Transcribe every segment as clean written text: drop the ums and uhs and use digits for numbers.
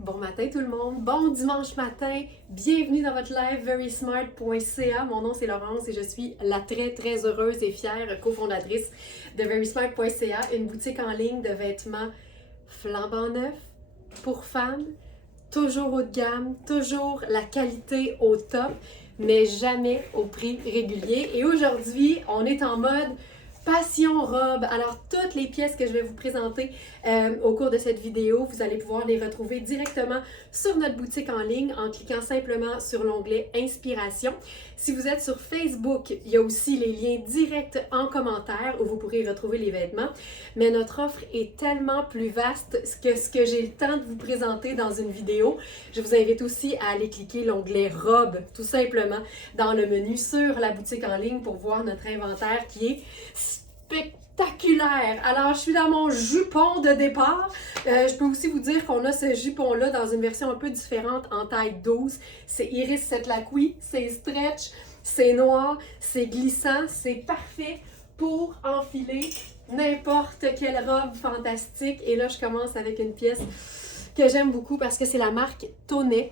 Bon matin tout le monde, bon dimanche matin, bienvenue dans votre live verysmart.ca. Mon nom c'est Laurence et je suis la très heureuse et fière cofondatrice de verysmart.ca, une boutique en ligne de vêtements flambant neufs pour femmes, toujours haut de gamme, toujours la qualité au top, mais jamais au prix régulier. Et aujourd'hui, on est en mode passion robe. Alors, toutes les pièces que je vais vous présenter au cours de cette vidéo, vous allez pouvoir les retrouver directement sur notre boutique en ligne en cliquant simplement sur l'onglet Inspiration. Si vous êtes sur Facebook, il y a aussi les liens directs en commentaire où vous pourrez retrouver les vêtements. Mais notre offre est tellement plus vaste que ce que j'ai le temps de vous présenter dans une vidéo. Je vous invite aussi à aller cliquer l'onglet Robe, tout simplement, dans le menu sur la boutique en ligne pour voir notre inventaire qui est spectaculaire. Alors, je suis dans mon jupon de départ. Je peux aussi vous dire qu'on a ce jupon-là dans une version un peu différente en taille 12. C'est Iris Setlaqui, c'est stretch, c'est noir, c'est glissant, c'est parfait pour enfiler n'importe quelle robe fantastique. Et là, je commence avec une pièce que j'aime beaucoup parce que c'est la marque Tonnet.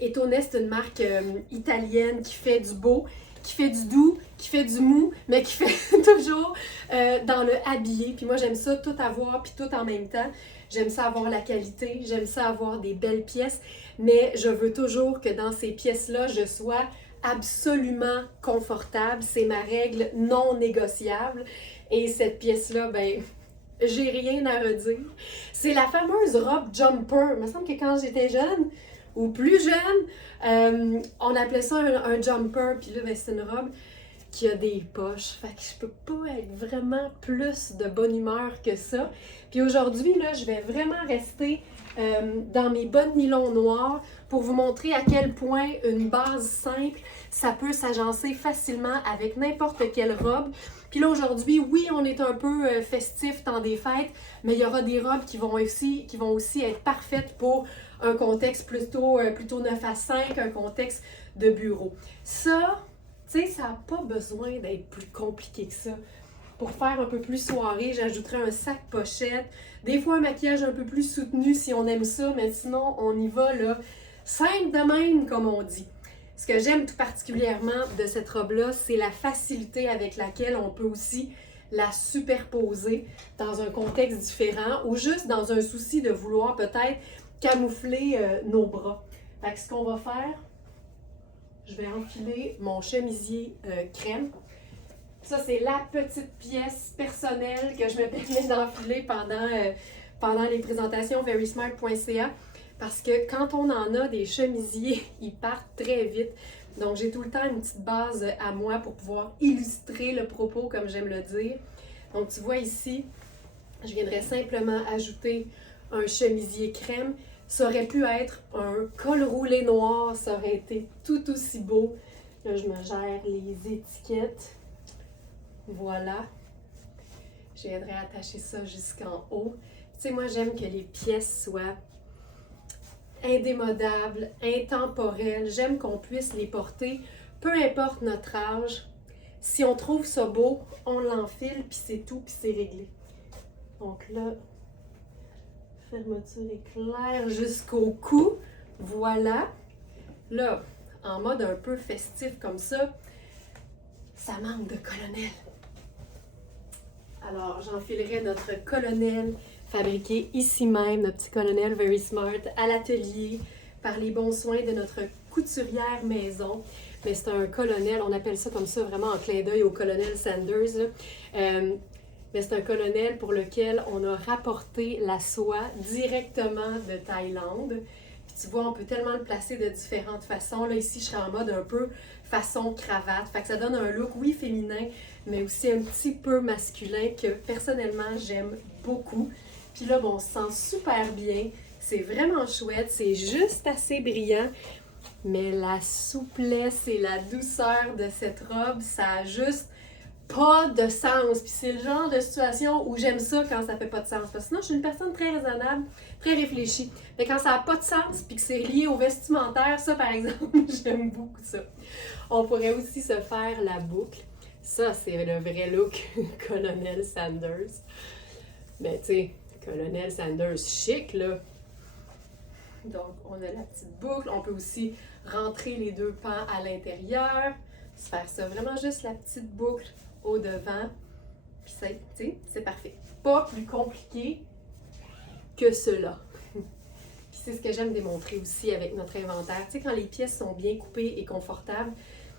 Et Tonnet, c'est une marque italienne qui fait du beau, qui fait du doux, qui fait du mou, mais qui fait toujours dans le habillé. Puis moi, j'aime ça tout avoir, puis tout en même temps. J'aime ça avoir la qualité, j'aime ça avoir des belles pièces, mais je veux toujours que dans ces pièces-là, je sois absolument confortable. C'est ma règle non négociable. Et cette pièce-là, ben, j'ai rien à redire. C'est la fameuse robe jumper. Il me semble que quand j'étais jeune, ou plus jeune, on appelait ça un jumper, puis là, ben, c'est une robe qui a des poches. Fait que je peux pas être vraiment plus de bonne humeur que ça. Puis aujourd'hui, là, je vais vraiment rester dans mes bottes nylon noires pour vous montrer à quel point une base simple, ça peut s'agencer facilement avec n'importe quelle robe. Puis là, aujourd'hui, oui, on est un peu festif dans des fêtes, mais il y aura des robes qui vont aussi être parfaites pour un contexte plutôt 9 à 5, un contexte de bureau. Ça, tu sais, ça n'a pas besoin d'être plus compliqué que ça. Pour faire un peu plus soirée, j'ajouterai un sac pochette, des fois un maquillage un peu plus soutenu si on aime ça, mais sinon, on y va là, simple de même, comme on dit. Ce que j'aime tout particulièrement de cette robe-là, c'est la facilité avec laquelle on peut aussi la superposer dans un contexte différent ou juste dans un souci de vouloir peut-être camoufler nos bras. Fait que ce qu'on va faire, je vais enfiler mon chemisier crème. Ça, c'est la petite pièce personnelle que je me permets d'enfiler pendant les présentations verysmart.ca parce que quand on en a des chemisiers, ils partent très vite. Donc, j'ai tout le temps une petite base à moi pour pouvoir illustrer le propos, comme j'aime le dire. Donc, tu vois ici, je viendrai simplement ajouter un chemisier crème. Ça aurait pu être un col roulé noir, ça aurait été tout aussi beau. Là, je me gère les étiquettes. Voilà. Je viendrai attacher ça jusqu'en haut. Tu sais, moi, j'aime que les pièces soient indémodables, intemporelles. J'aime qu'on puisse les porter, peu importe notre âge. Si on trouve ça beau, on l'enfile, puis c'est tout, puis c'est réglé. Donc là, fermeture éclair jusqu'au cou. Voilà. Là, en mode un peu festif comme ça manque de colonel. Alors, j'enfilerai notre colonel fabriqué ici même, notre petit colonel Verysmart, à l'atelier, par les bons soins de notre couturière maison. Mais c'est un colonel, on appelle ça comme ça, vraiment en clin d'œil au colonel Sanders. Mais c'est un colonel pour lequel on a rapporté la soie directement de Thaïlande. Puis tu vois, on peut tellement le placer de différentes façons. Là, ici, je serai en mode un peu façon cravate. Fait que ça donne un look, oui, féminin, mais aussi un petit peu masculin que, personnellement, j'aime beaucoup. Puis là, bon, on se sent super bien. C'est vraiment chouette. C'est juste assez brillant. Mais la souplesse et la douceur de cette robe, ça a juste pas de sens. Puis c'est le genre de situation où j'aime ça quand ça fait pas de sens. Parce que sinon, je suis une personne très raisonnable, très réfléchie. Mais quand ça n'a pas de sens puis que c'est lié au vestimentaire, ça, par exemple, j'aime beaucoup ça. On pourrait aussi se faire la boucle. Ça, c'est le vrai look Colonel Sanders. Mais tu sais, Colonel Sanders chic, là. Donc, on a la petite boucle. On peut aussi rentrer les deux pans à l'intérieur. Se faire ça, vraiment juste la petite boucle au devant. Puis c'est parfait. Pas plus compliqué que cela. Puis c'est ce que j'aime démontrer aussi avec notre inventaire. Tu sais, quand les pièces sont bien coupées et confortables,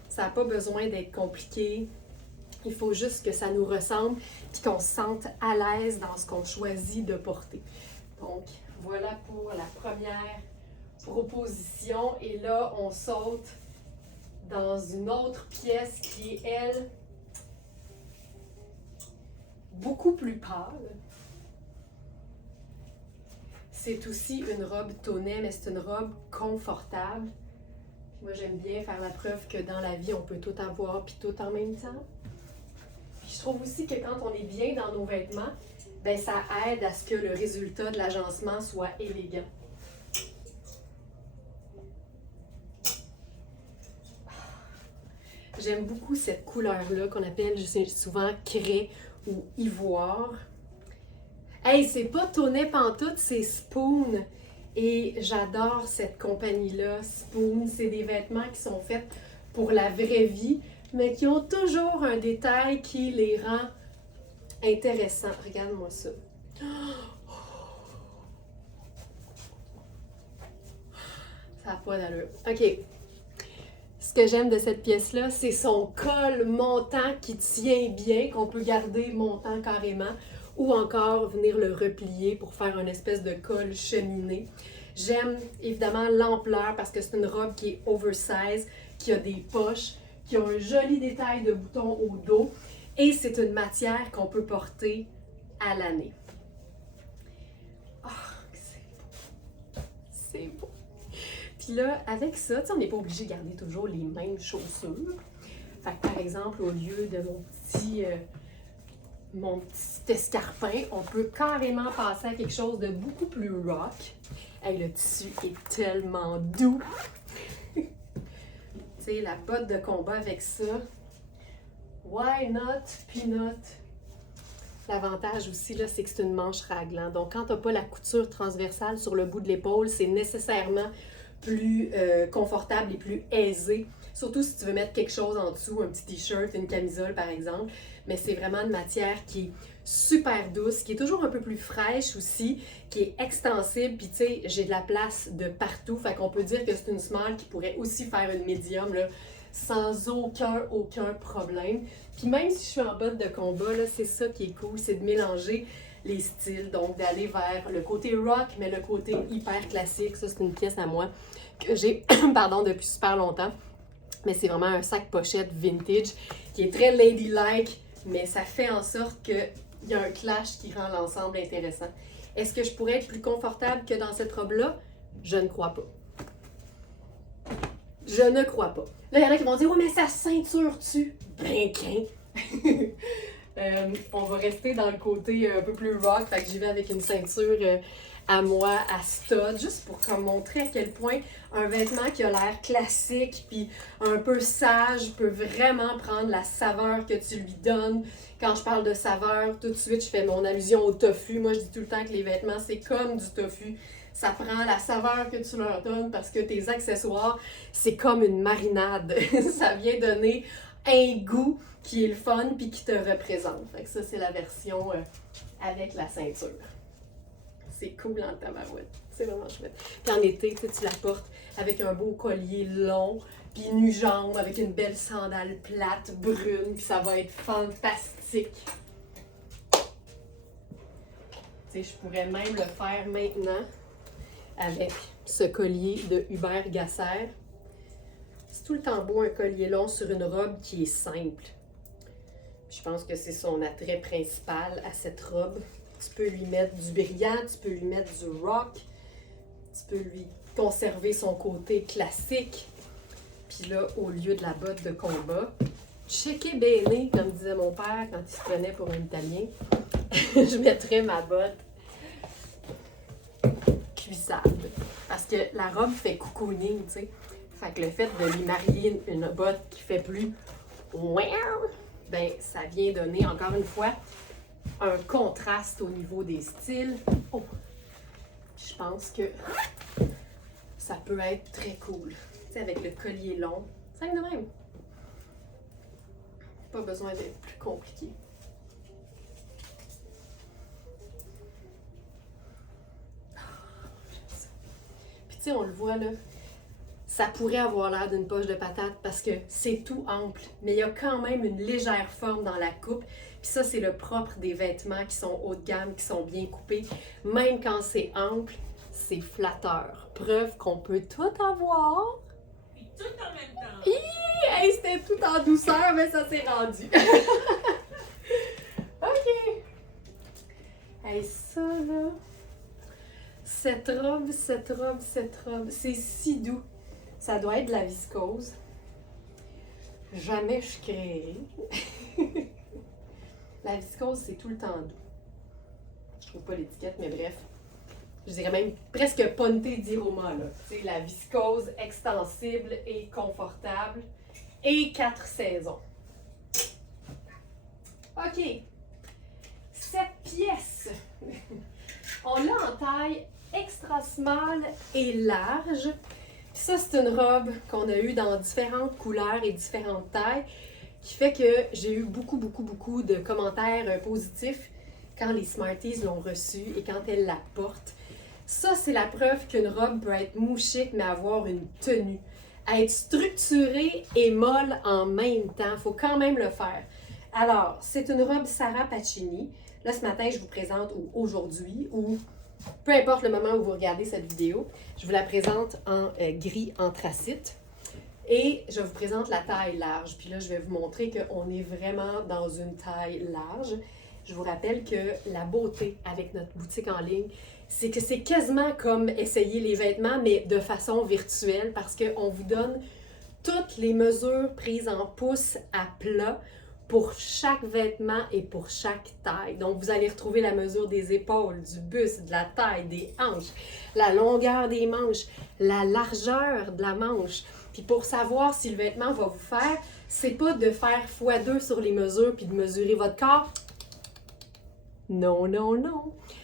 ça n'a pas besoin d'être compliqué. Il faut juste que ça nous ressemble et qu'on se sente à l'aise dans ce qu'on choisit de porter. Donc, voilà pour la première proposition. Et là, on saute dans une autre pièce qui est, elle, beaucoup plus pâle. C'est aussi une robe tonnet, mais c'est une robe confortable. Puis moi, j'aime bien faire la preuve que dans la vie, on peut tout avoir puis tout en même temps. Puis je trouve aussi que quand on est bien dans nos vêtements, ben ça aide à ce que le résultat de l'agencement soit élégant. J'aime beaucoup cette couleur-là qu'on appelle souvent craie ou ivoire. Hey, c'est pas tonnet pantoute, c'est Spoon. Et j'adore cette compagnie-là, Spoon. C'est des vêtements qui sont faits pour la vraie vie, mais qui ont toujours un détail qui les rend intéressants. Regarde-moi ça. Ça n'a pas d'allure. OK. Ce que j'aime de cette pièce-là, c'est son col montant qui tient bien, qu'on peut garder montant carrément, ou encore venir le replier pour faire une espèce de col cheminé. J'aime évidemment l'ampleur parce que c'est une robe qui est oversize, qui a des poches, qui a un joli détail de boutons au dos et c'est une matière qu'on peut porter à l'année. Ah, c'est beau! C'est beau! Puis là, avec ça, on n'est pas obligé de garder toujours les mêmes chaussures. Fait que par exemple, au lieu de mon petit escarpin, on peut carrément passer à quelque chose de beaucoup plus rock. Hey, le tissu est tellement doux! Tu sais, la botte de combat avec ça. Why not peanut? L'avantage aussi, là, c'est que c'est une manche raglan. Donc, quand tu n'as pas la couture transversale sur le bout de l'épaule, c'est nécessairement plus confortable et plus aisé. Surtout si tu veux mettre quelque chose en dessous, un petit t-shirt, une camisole par exemple. Mais c'est vraiment une matière qui est super douce, qui est toujours un peu plus fraîche aussi, qui est extensible. Puis tu sais, j'ai de la place de partout. Fait qu'on peut dire que c'est une small qui pourrait aussi faire une médium là, sans aucun problème. Puis même si je suis en botte de combat, là, c'est ça qui est cool, c'est de mélanger les styles, donc d'aller vers le côté rock, mais le côté hyper classique. Ça, c'est une pièce à moi que j'ai pardon, depuis super longtemps. Mais c'est vraiment un sac pochette vintage qui est très ladylike, mais ça fait en sorte qu'il y a un clash qui rend l'ensemble intéressant. Est-ce que je pourrais être plus confortable que dans cette robe-là? Je ne crois pas. Je ne crois pas. Là, il y en a qui vont dire « Oui, mais ça ceinture-tu? » Ben, qu'un! On va rester dans le côté un peu plus rock, fait que j'y vais avec une ceinture à moi, à stud, juste pour comme montrer à quel point un vêtement qui a l'air classique puis un peu sage peut vraiment prendre la saveur que tu lui donnes. Quand je parle de saveur, tout de suite, je fais mon allusion au tofu. Moi, je dis tout le temps que les vêtements, c'est comme du tofu. Ça prend la saveur que tu leur donnes parce que tes accessoires, c'est comme une marinade. Ça vient donner un goût qui est le fun puis qui te représente. Fait que ça, c'est la version avec la ceinture. C'est cool en tabarouette. C'est vraiment chouette. Puis en été, tu la portes avec un beau collier long, puis nu-jambe, avec une belle sandale plate, brune, puis ça va être fantastique. Tu sais, je pourrais même le faire maintenant avec ce collier de Hubert Gasser. C'est tout le temps beau un collier long sur une robe qui est simple. Je pense que c'est son attrait principal à cette robe. Tu peux lui mettre du brillant, tu peux lui mettre du rock, tu peux lui conserver son côté classique. Puis là, au lieu de la botte de combat, checker bene, comme disait mon père quand il se prenait pour un Italien, je mettrais ma botte cuissable. Parce que la robe fait cocooning, tu sais. Fait que le fait de lui marier une botte qui fait plus wow, ben ça vient donner encore une fois un contraste au niveau des styles. Oh! Je pense que ça peut être très cool. Tu sais, avec le collier long, ça de même. Pas besoin d'être plus compliqué. Puis tu sais, on le voit là, ça pourrait avoir l'air d'une poche de patate parce que c'est tout ample, mais il y a quand même une légère forme dans la coupe. Puis ça, c'est le propre des vêtements qui sont haut de gamme, qui sont bien coupés. Même quand c'est ample, c'est flatteur. Preuve qu'on peut tout avoir. Puis tout en même temps. Hey, c'était tout en douceur, mais ça s'est rendu. OK. Hey, ça, là. Cette robe, c'est si doux. Ça doit être de la viscose. Jamais je créerai. La viscose, c'est tout le temps doux. Je trouve pas l'étiquette, mais bref. Je dirais même presque Ponte di Roma, là. Tu sais, la viscose extensible et confortable. Et 4 saisons. OK. Cette pièce, on l'a en taille extra small et large. Puis ça, c'est une robe qu'on a eue dans différentes couleurs et différentes tailles, qui fait que j'ai eu beaucoup de commentaires positifs quand les Smarties l'ont reçue et quand elles la portent. Ça, c'est la preuve qu'une robe peut être mouchique, mais avoir une tenue. Être structurée et molle en même temps. Il faut quand même le faire. Alors, c'est une robe Sarah Pacini. Là, ce matin, je vous présente, ou aujourd'hui, ou peu importe le moment où vous regardez cette vidéo, je vous la présente en gris anthracite. Et je vous présente la taille large. Puis là, je vais vous montrer qu'on est vraiment dans une taille large. Je vous rappelle que la beauté avec notre boutique en ligne, c'est que c'est quasiment comme essayer les vêtements, mais de façon virtuelle, parce qu'on vous donne toutes les mesures prises en pouces à plat pour chaque vêtement et pour chaque taille. Donc, vous allez retrouver la mesure des épaules, du buste, de la taille, des hanches, la longueur des manches, la largeur de la manche. Puis pour savoir si le vêtement va vous faire, c'est pas de faire x2 sur les mesures puis de mesurer votre corps. Non.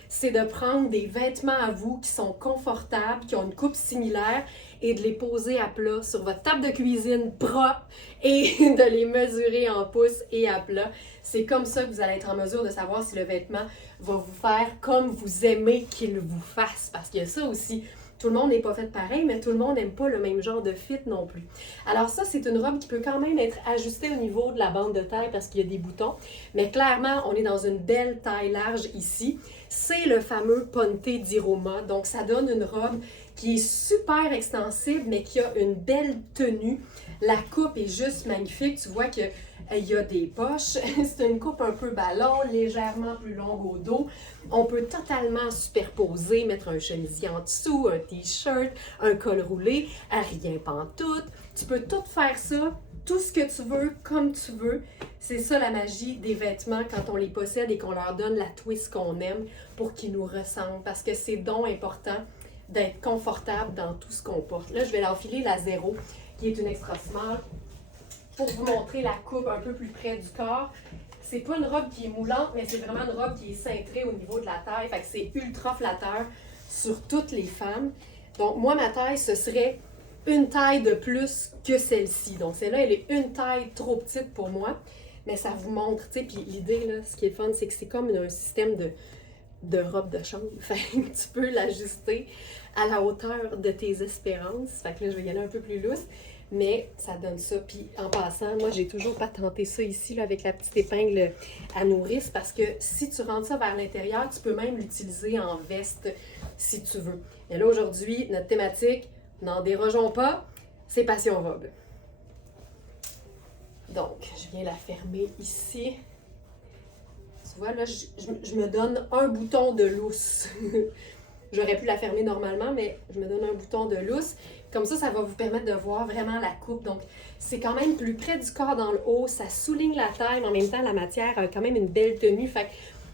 C'est de prendre des vêtements à vous qui sont confortables, qui ont une coupe similaire et de les poser à plat sur votre table de cuisine propre et de les mesurer en pouces et à plat. C'est comme ça que vous allez être en mesure de savoir si le vêtement va vous faire comme vous aimez qu'il vous fasse. Parce qu'il y a ça aussi. Tout le monde n'est pas fait pareil, mais tout le monde n'aime pas le même genre de fit non plus. Alors ça, c'est une robe qui peut quand même être ajustée au niveau de la bande de taille parce qu'il y a des boutons. Mais clairement, on est dans une belle taille large ici. C'est le fameux Ponte di Roma. Donc, ça donne une robe qui est super extensible, mais qui a une belle tenue. La coupe est juste magnifique. Tu vois qu'il y a des poches. C'est une coupe un peu ballon, légèrement plus longue au dos. On peut totalement superposer, mettre un chemisier en dessous, un t-shirt, un col roulé, rien pantoute. Tu peux tout faire ça, tout ce que tu veux, comme tu veux. C'est ça la magie des vêtements quand on les possède et qu'on leur donne la twist qu'on aime pour qu'ils nous ressemblent. Parce que c'est donc important d'être confortable dans tout ce qu'on porte. Là, je vais l'enfiler la 0, qui est une extra small, pour vous montrer la coupe un peu plus près du corps. C'est pas une robe qui est moulante, mais c'est vraiment une robe qui est cintrée au niveau de la taille. Fait que c'est ultra flatteur sur toutes les femmes. Donc, moi, ma taille, ce serait une taille de plus que celle-ci. Donc, celle-là, elle est une taille trop petite pour moi. Mais ça vous montre, tu sais, puis l'idée, là, ce qui est fun, c'est que c'est comme un système de robe de chambre. Fait que tu peux l'ajuster à la hauteur de tes espérances. Fait que là, je vais y aller un peu plus lousse. Mais ça donne ça. Puis en passant, moi, j'ai toujours patenté ça ici là, avec la petite épingle à nourrice parce que si tu rentres ça vers l'intérieur, tu peux même l'utiliser en veste si tu veux. Et là, aujourd'hui, notre thématique, n'en dérogeons pas, c'est Passion Robe. Donc, je viens la fermer ici. Tu vois, là, je me donne un bouton de lousse. J'aurais pu la fermer normalement, mais je me donne un bouton de lousse. Comme ça va vous permettre de voir vraiment la coupe. Donc, c'est quand même plus près du corps dans le haut. Ça souligne la taille, mais en même temps, la matière a quand même une belle tenue. Fait que,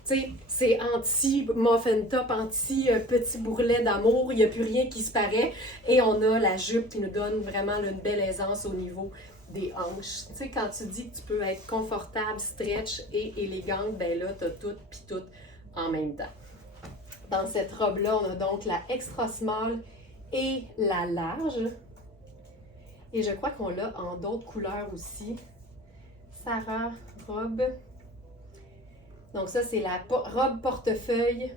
tu sais, c'est anti-muffin top, anti-petit bourrelet d'amour. Il n'y a plus rien qui se paraît. Et on a la jupe qui nous donne vraiment une belle aisance au niveau des hanches. Tu sais, quand tu dis que tu peux être confortable, stretch et élégante, ben là, tu as tout puis tout en même temps. Dans cette robe-là, on a donc la extra small et la large. Et je crois qu'on l'a en d'autres couleurs aussi. Sarah robe. Donc ça, c'est la robe portefeuille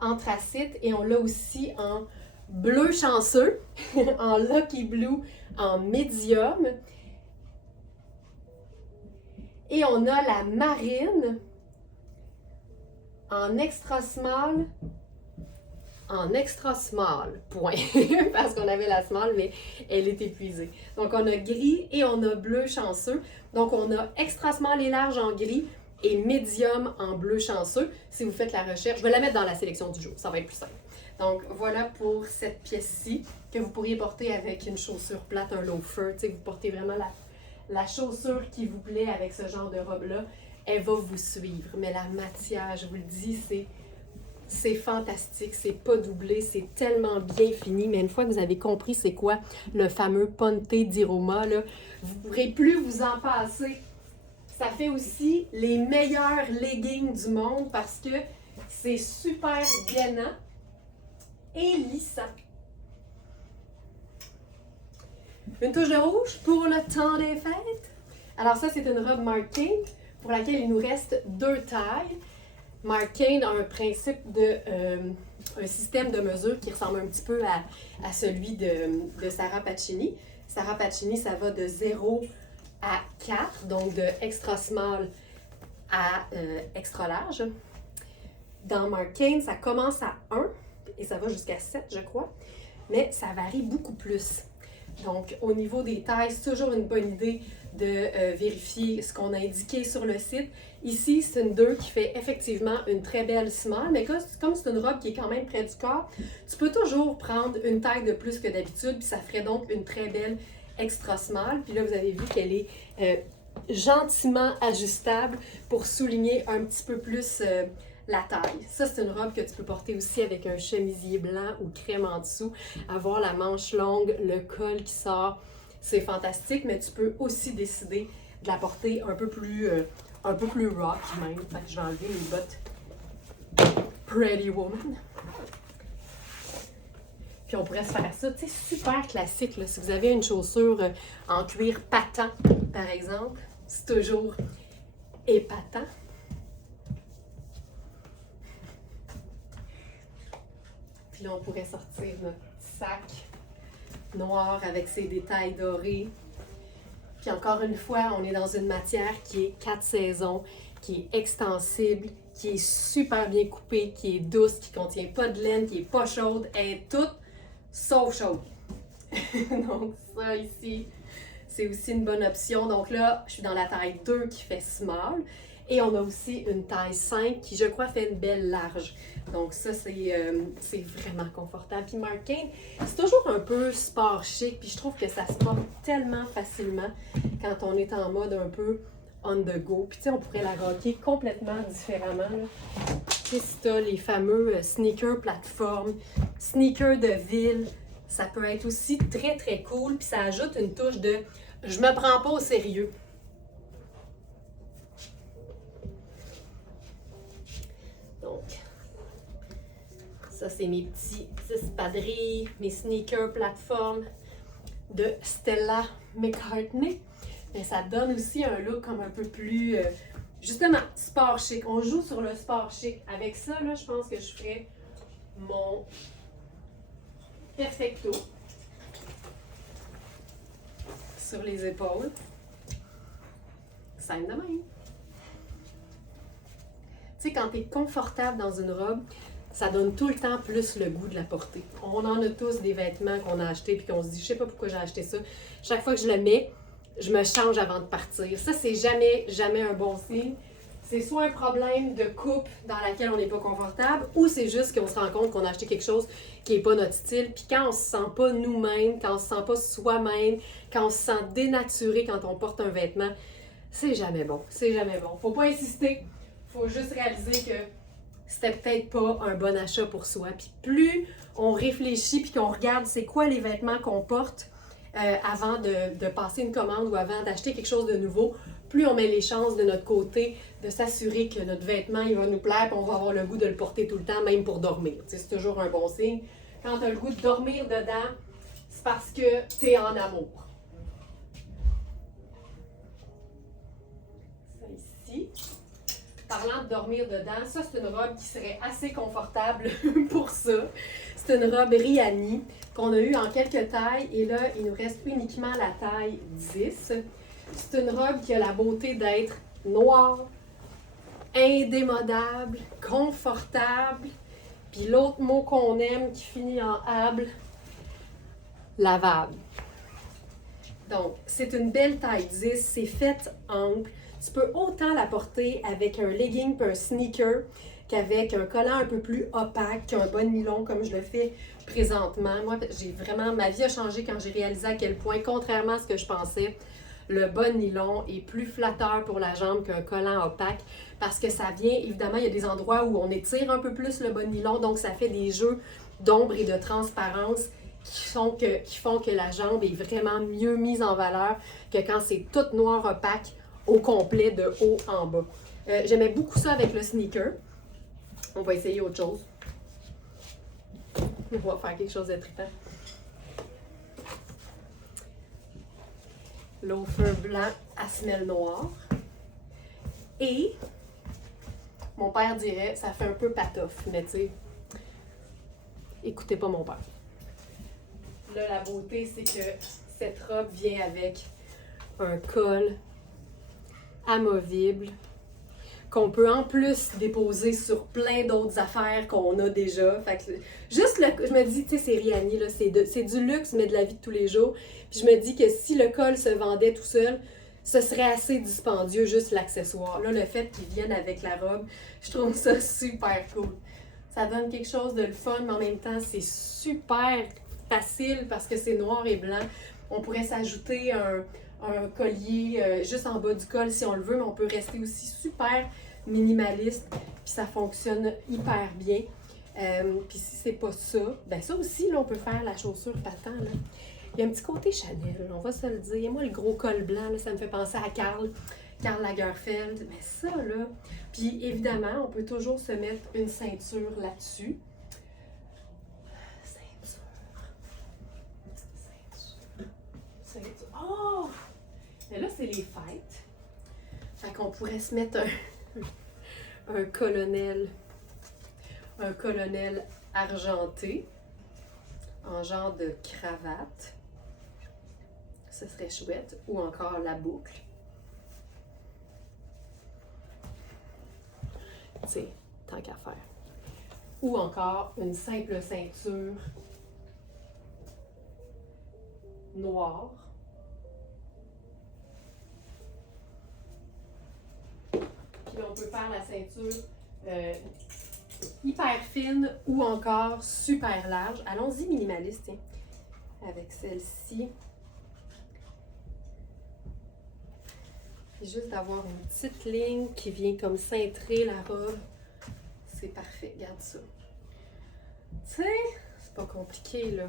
anthracite. Et on l'a aussi en bleu chanceux, en Lucky Blue, en médium. Et on a la marine en extra small, point. Parce qu'on avait la small, mais elle est épuisée. Donc on a gris et on a bleu chanceux. Donc on a extra small et large en gris et médium en bleu chanceux. Si vous faites la recherche, je vais la mettre dans la sélection du jour, ça va être plus simple. Donc voilà pour cette pièce-ci que vous pourriez porter avec une chaussure plate, un loafer. Tu sais, vous portez vraiment la chaussure qui vous plaît avec ce genre de robe-là, elle va vous suivre. Mais la matière, je vous le dis, c'est fantastique, c'est pas doublé, c'est tellement bien fini. Mais une fois que vous avez compris c'est quoi le fameux Ponte di Roma, là, vous ne pourrez plus vous en passer. Ça fait aussi les meilleurs leggings du monde parce que c'est super gainant et lissant. Une touche de rouge pour le temps des fêtes. Alors ça, c'est une robe Marc Cain pour laquelle il nous reste 2 tailles. Marc Cain a un principe de un système de mesure qui ressemble un petit peu à celui de Sarah Pacini. Sarah Pacini, ça va de 0 à 4, donc de extra small à extra large. Dans Marc Cain, ça commence à 1 et ça va jusqu'à 7, je crois, mais ça varie beaucoup plus. Donc, au niveau des tailles, c'est toujours une bonne idée de vérifier ce qu'on a indiqué sur le site. Ici, c'est une 2 qui fait effectivement une très belle small, mais comme c'est une robe qui est quand même près du corps, tu peux toujours prendre une taille de plus que d'habitude, puis ça ferait donc une très belle extra small. Puis là, vous avez vu qu'elle est gentiment ajustable pour souligner un petit peu plus la taille. Ça, c'est une robe que tu peux porter aussi avec un chemisier blanc ou crème en dessous. Avoir la manche longue, le col qui sort, c'est fantastique, mais tu peux aussi décider de la porter un peu plus rock même. Fait que je vais enlever mes bottes Pretty Woman. Puis on pourrait se faire ça, tu sais, super classique. Là. Si vous avez une chaussure en cuir patent, par exemple, c'est toujours épatant. Puis là, on pourrait sortir notre sac noir avec ses détails dorés. Puis encore une fois, on est dans une matière qui est 4 saisons, qui est extensible, qui est super bien coupée, qui est douce, qui ne contient pas de laine, qui n'est pas chaude. Elle est toute sauf chaude. Donc ça ici, c'est aussi une bonne option. Donc là, je suis dans la taille 2 qui fait small. Et on a aussi une taille 5 qui, je crois, fait une belle large. Donc ça, c'est vraiment confortable. Puis Marc Cain, c'est toujours un peu sport chic. Puis je trouve que ça se porte tellement facilement quand on est en mode un peu on the go. Puis tu sais, on pourrait la rocker complètement différemment. Tu sais, si tu as les fameux sneakers plateforme, sneakers de ville, ça peut être aussi très, très cool. Puis ça ajoute une touche de « je me prends pas au sérieux ». Donc, ça c'est mes petits espadrilles, mes sneakers plateforme de Stella McCartney. Mais ça donne aussi un look comme un peu plus, justement, sport chic. On joue sur le sport chic. Avec ça, là, je pense que je ferais mon perfecto sur les épaules. Simple de même. Tu sais, quand tu es confortable dans une robe, ça donne tout le temps plus le goût de la porter. On en a tous des vêtements qu'on a achetés puis qu'on se dit, je sais pas pourquoi j'ai acheté ça. Chaque fois que je le mets, je me change avant de partir. Ça, c'est jamais un bon signe. C'est soit un problème de coupe dans laquelle on n'est pas confortable, ou c'est juste qu'on se rend compte qu'on a acheté quelque chose qui n'est pas notre style. Puis quand on se sent pas nous-mêmes, quand on se sent pas soi-même, quand on se sent dénaturé quand on porte un vêtement, c'est jamais bon. C'est jamais bon. Faut pas insister. Faut juste réaliser que c'était peut-être pas un bon achat pour soi. Puis plus on réfléchit puis qu'on regarde c'est quoi les vêtements qu'on porte avant de passer une commande ou avant d'acheter quelque chose de nouveau, plus on met les chances de notre côté de s'assurer que notre vêtement il va nous plaire et on va avoir le goût de le porter tout le temps, même pour dormir. Tu sais, c'est toujours un bon signe. Quand tu as le goût de dormir dedans, c'est parce que tu es en amour. Ça ici. Parlant de dormir dedans, ça c'est une robe qui serait assez confortable pour ça. C'est une robe Rihanni qu'on a eue en quelques tailles et là il nous reste uniquement la taille 10. C'est une robe qui a la beauté d'être noire, indémodable, confortable. Puis l'autre mot qu'on aime qui finit en able, lavable. Donc, c'est une belle taille 10, c'est fait ample. Tu peux autant la porter avec un legging et un sneaker qu'avec un collant un peu plus opaque, qu'un bas de nylon comme je le fais présentement. Moi, ma vie a changé quand j'ai réalisé à quel point, contrairement à ce que je pensais, le bas de nylon est plus flatteur pour la jambe qu'un collant opaque parce que ça vient, évidemment, il y a des endroits où on étire un peu plus le bas de nylon, donc ça fait des jeux d'ombre et de transparence qui font que la jambe est vraiment mieux mise en valeur que quand c'est tout noir opaque au complet de haut en bas. J'aimais beaucoup ça avec le sneaker. On va essayer autre chose. On va faire quelque chose de trippant. Loafer blanc à semelle noire. Et mon père dirait, ça fait un peu patoff, mais tu sais, écoutez pas mon père. Là, la beauté, c'est que cette robe vient avec un col amovible qu'on peut en plus déposer sur plein d'autres affaires qu'on a déjà. Fait que juste je me dis, tu sais, c'est Rihanni, là, c'est du luxe, mais de la vie de tous les jours. Puis je me dis que si le col se vendait tout seul, ce serait assez dispendieux, juste l'accessoire. Là, le fait qu'il vienne avec la robe, je trouve ça super cool. Ça donne quelque chose de le fun, mais en même temps, c'est super facile parce que c'est noir et blanc. On pourrait s'ajouter un collier juste en bas du col si on le veut, mais on peut rester aussi super minimaliste, puis ça fonctionne hyper bien. Puis si c'est pas ça, ben ça aussi, là, on peut faire la chaussure patent, là. Il y a un petit côté Chanel, on va se le dire. Moi, le gros col blanc, là, ça me fait penser à Karl Lagerfeld. Mais ça, là... Puis évidemment, on peut toujours se mettre une ceinture là-dessus. Ceinture. Oh! Mais là, c'est les fêtes. Fait qu'on pourrait se mettre un colonel argenté en genre de cravate. Ce serait chouette. Ou encore la boucle. Tu sais, tant qu'à faire. Ou encore une simple ceinture noire. Puis on peut faire la ceinture hyper fine ou encore super large. Allons-y minimaliste, tiens. Avec celle-ci. Puis juste d'avoir une petite ligne qui vient comme cintrer la robe. C'est parfait, regarde ça. Tu sais, c'est pas compliqué là.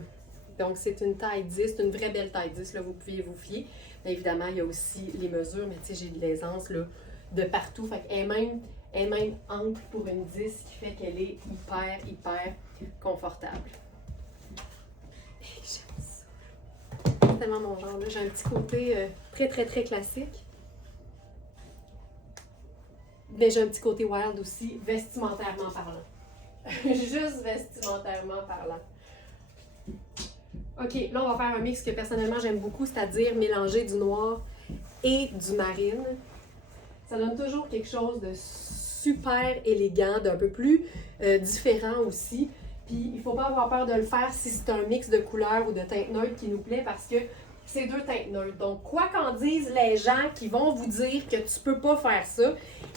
Donc c'est une taille 10, c'est une vraie belle taille 10, là, vous pouvez vous fier. Mais évidemment, il y a aussi les mesures, mais tu sais, j'ai de l'aisance là, de partout. Fait qu'elle est même ample pour une 10, ce qui fait qu'elle est hyper confortable. Et j'aime ça. C'est tellement mon genre, là. J'ai un petit côté très classique. Mais j'ai un petit côté wild aussi, vestimentairement parlant. Juste vestimentairement parlant. OK, là, on va faire un mix que personnellement j'aime beaucoup, c'est-à-dire mélanger du noir et du marine. Ça donne toujours quelque chose de super élégant, d'un peu plus différent aussi. Puis, il ne faut pas avoir peur de le faire si c'est un mix de couleurs ou de teintes neutres qui nous plaît parce que c'est deux teintes neutres. Donc, quoi qu'en disent les gens qui vont vous dire que tu peux pas faire ça,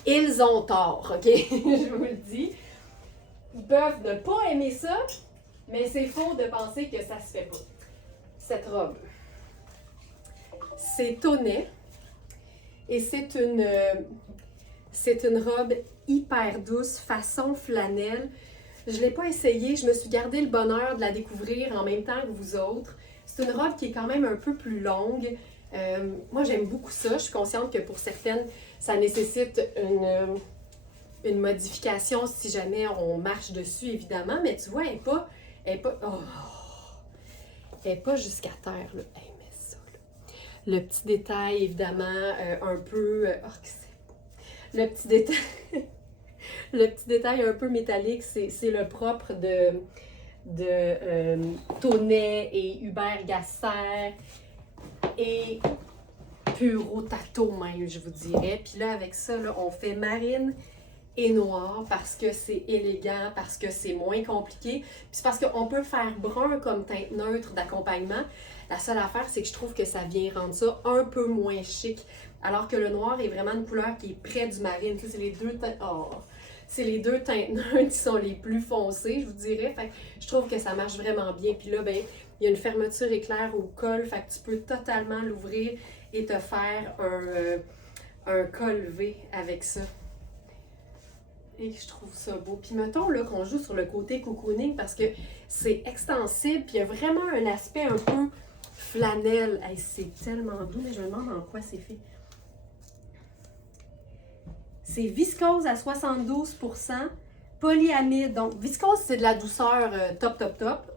ils ont tort, OK? Je vous le dis. Ils peuvent ne pas aimer ça, mais c'est faux de penser que ça se fait pas. Cette robe, c'est Tonnet et c'est une robe hyper douce, façon flanelle. Je ne l'ai pas essayée, je me suis gardé le bonheur de la découvrir en même temps que vous autres. C'est une robe qui est quand même un peu plus longue, Moi, j'aime beaucoup ça. Je suis consciente que pour certaines, ça nécessite une modification si jamais on marche dessus, évidemment. Mais tu vois, elle est pas jusqu'à terre, là. Hey, mais ça, là. Le petit détail, évidemment, un peu... oh, que c'est beau. Le petit détail... le petit détail un peu métallique, c'est le propre de Tonnet et Hubert Gasser et Puro Tato même, je vous dirais. Puis là, avec ça, là, on fait marine et noir parce que c'est élégant, parce que c'est moins compliqué. Puis c'est parce qu'on peut faire brun comme teinte neutre d'accompagnement. La seule affaire, c'est que je trouve que ça vient rendre ça un peu moins chic. Alors que le noir est vraiment une couleur qui est près du marine. Tu sais, c'est les deux teintes... Oh. C'est les deux teintes neutres qui sont les plus foncées, je vous dirais. Fait que je trouve que ça marche vraiment bien. Puis là, ben, il y a une fermeture éclair au col. Fait que tu peux totalement l'ouvrir et te faire un col V avec ça. Et je trouve ça beau. Puis mettons là qu'on joue sur le côté cocooning parce que c'est extensible. Puis il y a vraiment un aspect un peu flanelle. Hey, c'est tellement doux, mais je me demande en quoi c'est fait. C'est viscose à 72%, polyamide. Donc, viscose, c'est de la douceur top.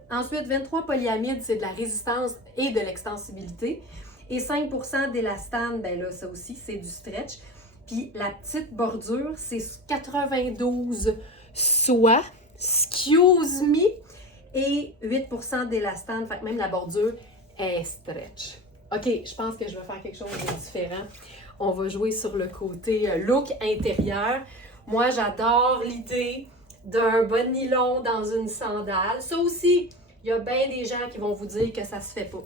Ensuite, 23 polyamide, c'est de la résistance et de l'extensibilité. Et 5% d'élastane, ben là, ça aussi, c'est du stretch. Puis la petite bordure, c'est 92 soie, excuse me, et 8% d'élastane. Fait que même la bordure est stretch. OK, je pense que je vais faire quelque chose de différent. On va jouer sur le côté look intérieur. Moi, j'adore l'idée d'un bas de nylon dans une sandale. Ça aussi, il y a bien des gens qui vont vous dire que ça se fait pas.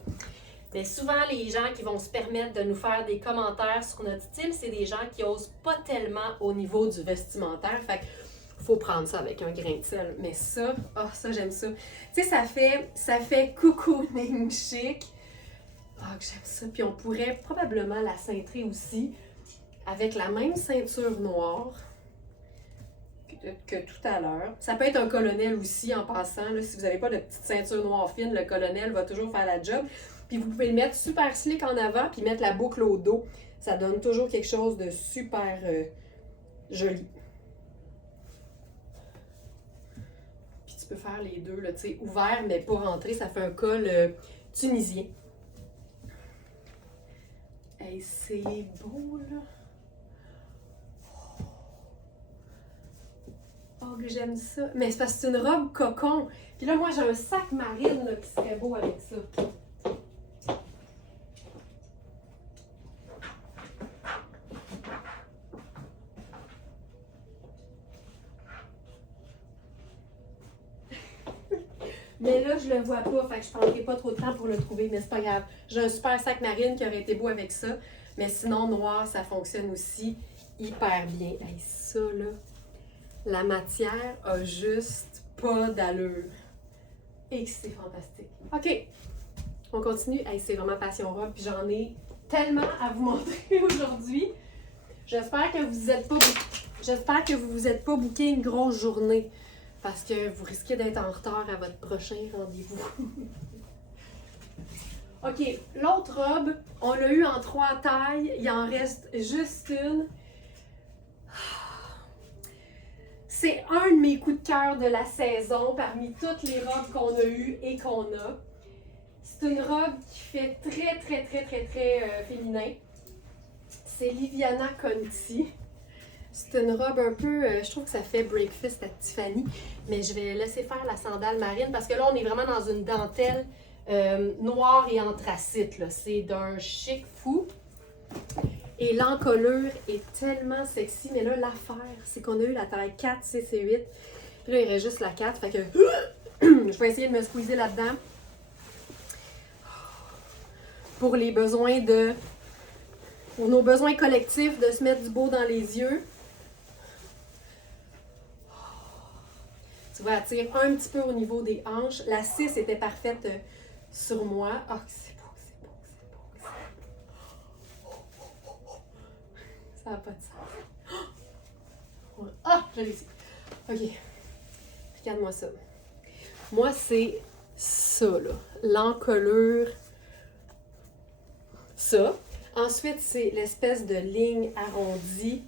Mais souvent, les gens qui vont se permettre de nous faire des commentaires sur notre style, c'est des gens qui osent pas tellement au niveau du vestimentaire. Fait qu'il faut prendre ça avec un grain de sel. Mais ça, oh, ça, j'aime ça. Tu sais, ça fait cocooning chic. Ah, que j'aime ça. Puis on pourrait probablement la cintrer aussi avec la même ceinture noire que tout à l'heure. Ça peut être un colonel aussi en passant. Là, si vous n'avez pas de petite ceinture noire fine, le colonel va toujours faire la job. Puis vous pouvez le mettre super slick en avant puis mettre la boucle au dos. Ça donne toujours quelque chose de super joli. Puis tu peux faire les deux, là, tu sais, ouvert mais pas rentré. Ça fait un col tunisien. Hey, c'est beau, là. Oh, que j'aime ça. Mais c'est parce que c'est une robe cocon. Puis là, moi, j'ai un sac marine là, qui serait beau avec ça. Mais là, je le vois pas, fait que je prendrai pas trop de temps pour le trouver, mais c'est pas grave. J'ai un super sac marine qui aurait été beau avec ça, mais sinon, noir, ça fonctionne aussi hyper bien. Hey, ça, là, la matière a juste pas d'allure. Et que c'est fantastique. OK, on continue. Hey, c'est vraiment passion robe, puis j'en ai tellement à vous montrer aujourd'hui. J'espère que vous vous êtes pas booké une grosse journée. Parce que vous risquez d'être en retard à votre prochain rendez-vous. OK, l'autre robe, on l'a eu en 3 tailles. Il en reste juste une. C'est un de mes coups de cœur de la saison parmi toutes les robes qu'on a eues et qu'on a. C'est une robe qui fait très féminin. C'est Liviana Conti. C'est une robe un peu, je trouve que ça fait breakfast à Tiffany, mais je vais laisser faire la sandale marine parce que là, on est vraiment dans une dentelle noire et anthracite. C'est d'un chic fou. Et l'encolure est tellement sexy, mais là, l'affaire, c'est qu'on a eu la taille 4, 6 et 8. Puis là, il reste juste la 4, fait que je vais essayer de me squeezer là-dedans. Pour les besoins pour nos besoins collectifs de se mettre du beau dans les yeux. Tu vas attirer un petit peu au niveau des hanches. La 6 était parfaite sur moi. Ah, c'est beau, c'est beau, c'est beau, c'est beau. Ça n'a pas de sens. Ah, je l'ai ici. OK. Regarde-moi ça. Moi, c'est ça, là. L'encolure ça. Ensuite, c'est l'espèce de ligne arrondie.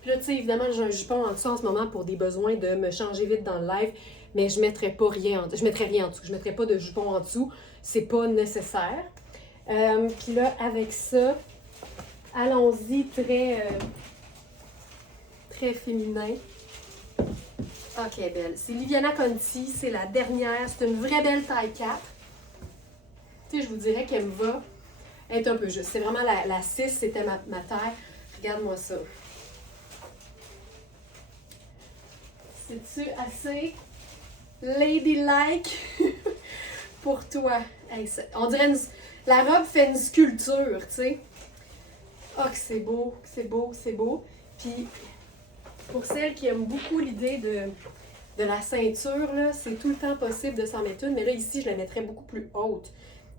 Puis là, tu sais, évidemment, j'ai un jupon en dessous en ce moment pour des besoins de me changer vite dans le live, mais je mettrais pas rien, je mettrais rien en dessous. Je mettrais pas de jupon en dessous. C'est pas nécessaire. Puis là, avec ça, allons-y très féminin. Ok, belle. C'est Liviana Conti, c'est la dernière. C'est une vraie belle taille 4. Tu sais, je vous dirais qu'elle me va être un peu juste. C'est vraiment la 6, c'était ma taille. Regarde-moi ça. C'est-tu assez ladylike pour toi? Hey, on dirait la robe fait une sculpture, tu sais. Oh, que c'est beau, c'est beau, c'est beau. Puis, pour celles qui aiment beaucoup l'idée de la ceinture, là, c'est tout le temps possible de s'en mettre une. Mais là, ici, je la mettrais beaucoup plus haute.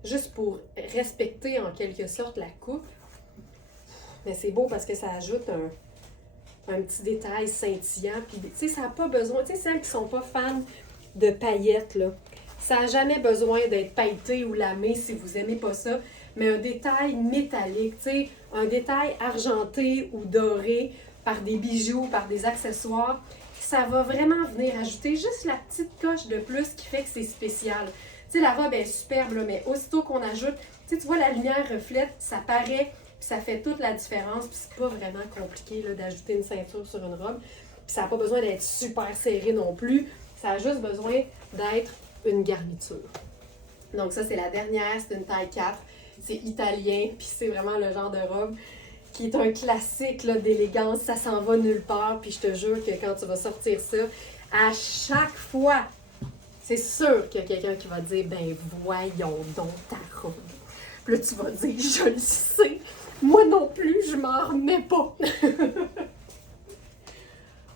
Juste pour respecter, en quelque sorte, la coupe. Mais c'est beau parce que ça ajoute un petit détail scintillant. Puis, tu sais, ça n'a pas besoin... Tu sais, celles qui ne sont pas fans de paillettes, là, ça n'a jamais besoin d'être pailleté ou lamé si vous n'aimez pas ça. Mais un détail métallique, tu sais, un détail argenté ou doré par des bijoux, par des accessoires, ça va vraiment venir ajouter juste la petite coche de plus qui fait que c'est spécial. Tu sais, la robe est superbe, là, mais aussitôt qu'on ajoute, tu vois, la lumière reflète, ça paraît, puis ça fait toute la différence, puis c'est pas vraiment compliqué là, d'ajouter une ceinture sur une robe. Puis ça n'a pas besoin d'être super serré non plus, ça a juste besoin d'être une garniture. Donc ça, c'est la dernière, c'est une taille 4. C'est italien, puis c'est vraiment le genre de robe qui est un classique là, d'élégance. Ça s'en va nulle part, puis je te jure que quand tu vas sortir ça, à chaque fois, c'est sûr qu'il y a quelqu'un qui va dire « Ben voyons donc ta robe. » Puis là, tu vas dire « Je le sais, moi non plus, je m'en remets pas. »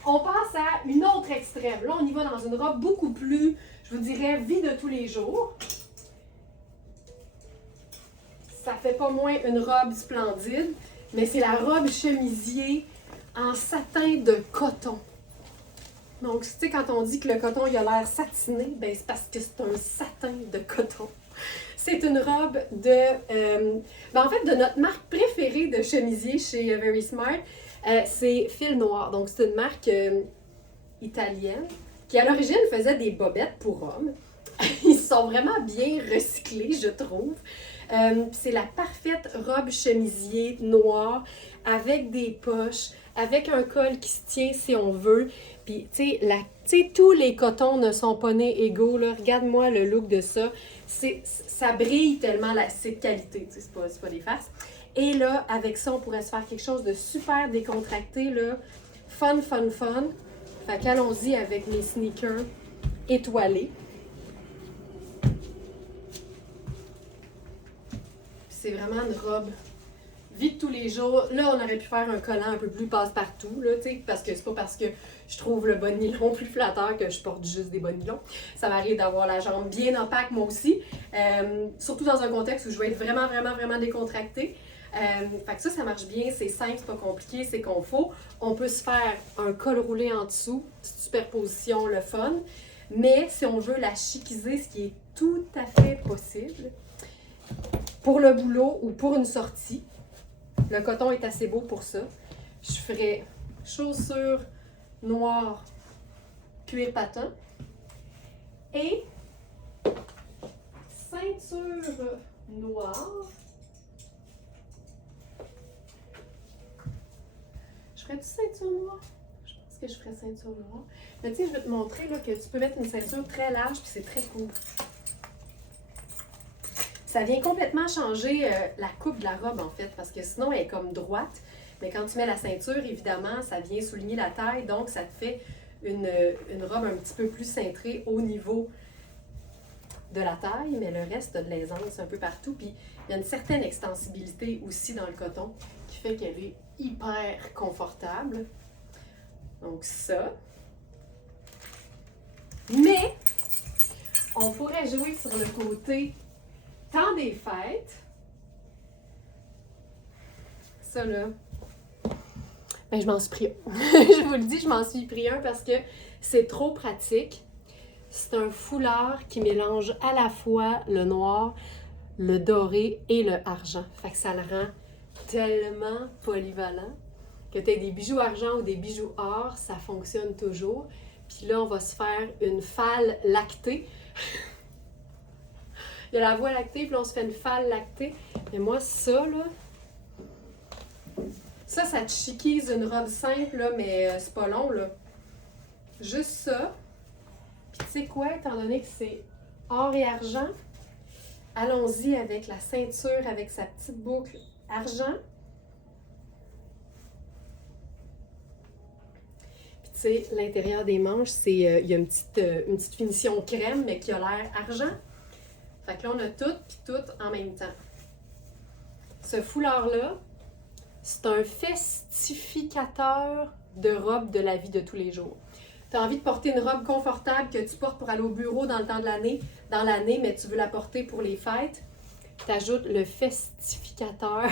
On passe à une autre extrême. Là, on y va dans une robe beaucoup plus, je vous dirais, vie de tous les jours. Ça fait pas moins une robe splendide, mais c'est la robe chemisier en satin de coton. Donc, tu sais, quand on dit que le coton il a l'air satiné, ben c'est parce que c'est un satin de coton. C'est une robe en fait, de notre marque préférée de chemisier chez Very Smart. C'est Fil Noir. Donc, c'est une marque italienne qui, à l'origine, faisait des bobettes pour hommes. Ils sont vraiment bien recyclés, je trouve. C'est la parfaite robe chemisier noire avec des poches, avec un col qui se tient si on veut. Puis, tu sais, tous les cotons ne sont pas nés égaux. Là. Regarde-moi le look de ça. Ça brille tellement, c'est de qualité, c'est pas des farces. Et là, avec ça, on pourrait se faire quelque chose de super décontracté, là. Fun, fun, fun. Fait qu'allons-y avec mes sneakers étoilés. C'est vraiment une robe vie de tous les jours. Là, on aurait pu faire un collant un peu plus passe-partout, là, tu sais, parce que c'est pas parce que je trouve le bas de nylon plus flatteur que je porte juste des bas de nylon. Ça m'arrive d'avoir la jambe bien opaque, moi aussi. Surtout dans un contexte où je veux être vraiment, vraiment, vraiment décontractée. Fait que ça marche bien, c'est simple, c'est pas compliqué, c'est confort. On peut se faire un col roulé en dessous, petite superposition, le fun. Mais si on veut la chiquiser, ce qui est tout à fait possible, pour le boulot ou pour une sortie, le coton est assez beau pour ça. Je ferais chaussures noires, cuir patin et ceinture noire. Je ferais-tu ceinture noire? Je pense que je ferais ceinture noire. Mais tu sais, je vais te montrer là, que tu peux mettre une ceinture très large puis c'est très court. Ça vient complètement changer la coupe de la robe, en fait, parce que sinon, elle est comme droite. Mais quand tu mets la ceinture, évidemment, ça vient souligner la taille, donc ça te fait une robe un petit peu plus cintrée au niveau de la taille, mais le reste, t'as de l'aisance un peu partout. Puis, il y a une certaine extensibilité aussi dans le coton qui fait qu'elle est hyper confortable. Donc, ça. Mais, on pourrait jouer sur le côté temps des fêtes. Ça, là, ben, je m'en suis pris un. Je vous le dis, je m'en suis pris un parce que c'est trop pratique. C'est un foulard qui mélange à la fois le noir, le doré et le argent. Fait que ça le rend tellement polyvalent que tu aies des bijoux argent ou des bijoux or, ça fonctionne toujours. Puis là, on va se faire une falle lactée. Il y a la voie lactée, puis là, on se fait une falle lactée. Mais moi, ça, là, ça te chiquise une robe simple, là, mais c'est pas long, là. Juste ça. Puis tu sais quoi, étant donné que c'est or et argent, allons-y avec la ceinture, avec sa petite boucle argent. Puis tu sais, l'intérieur des manches, il y a une petite finition crème, mais qui a l'air argent. Fait que là, on a tout, puis tout en même temps. Ce foulard-là, c'est un festificateur de robe de la vie de tous les jours. Tu as envie de porter une robe confortable que tu portes pour aller au bureau dans le temps de l'année, mais tu veux la porter pour les fêtes. Tu ajoutes le festificateur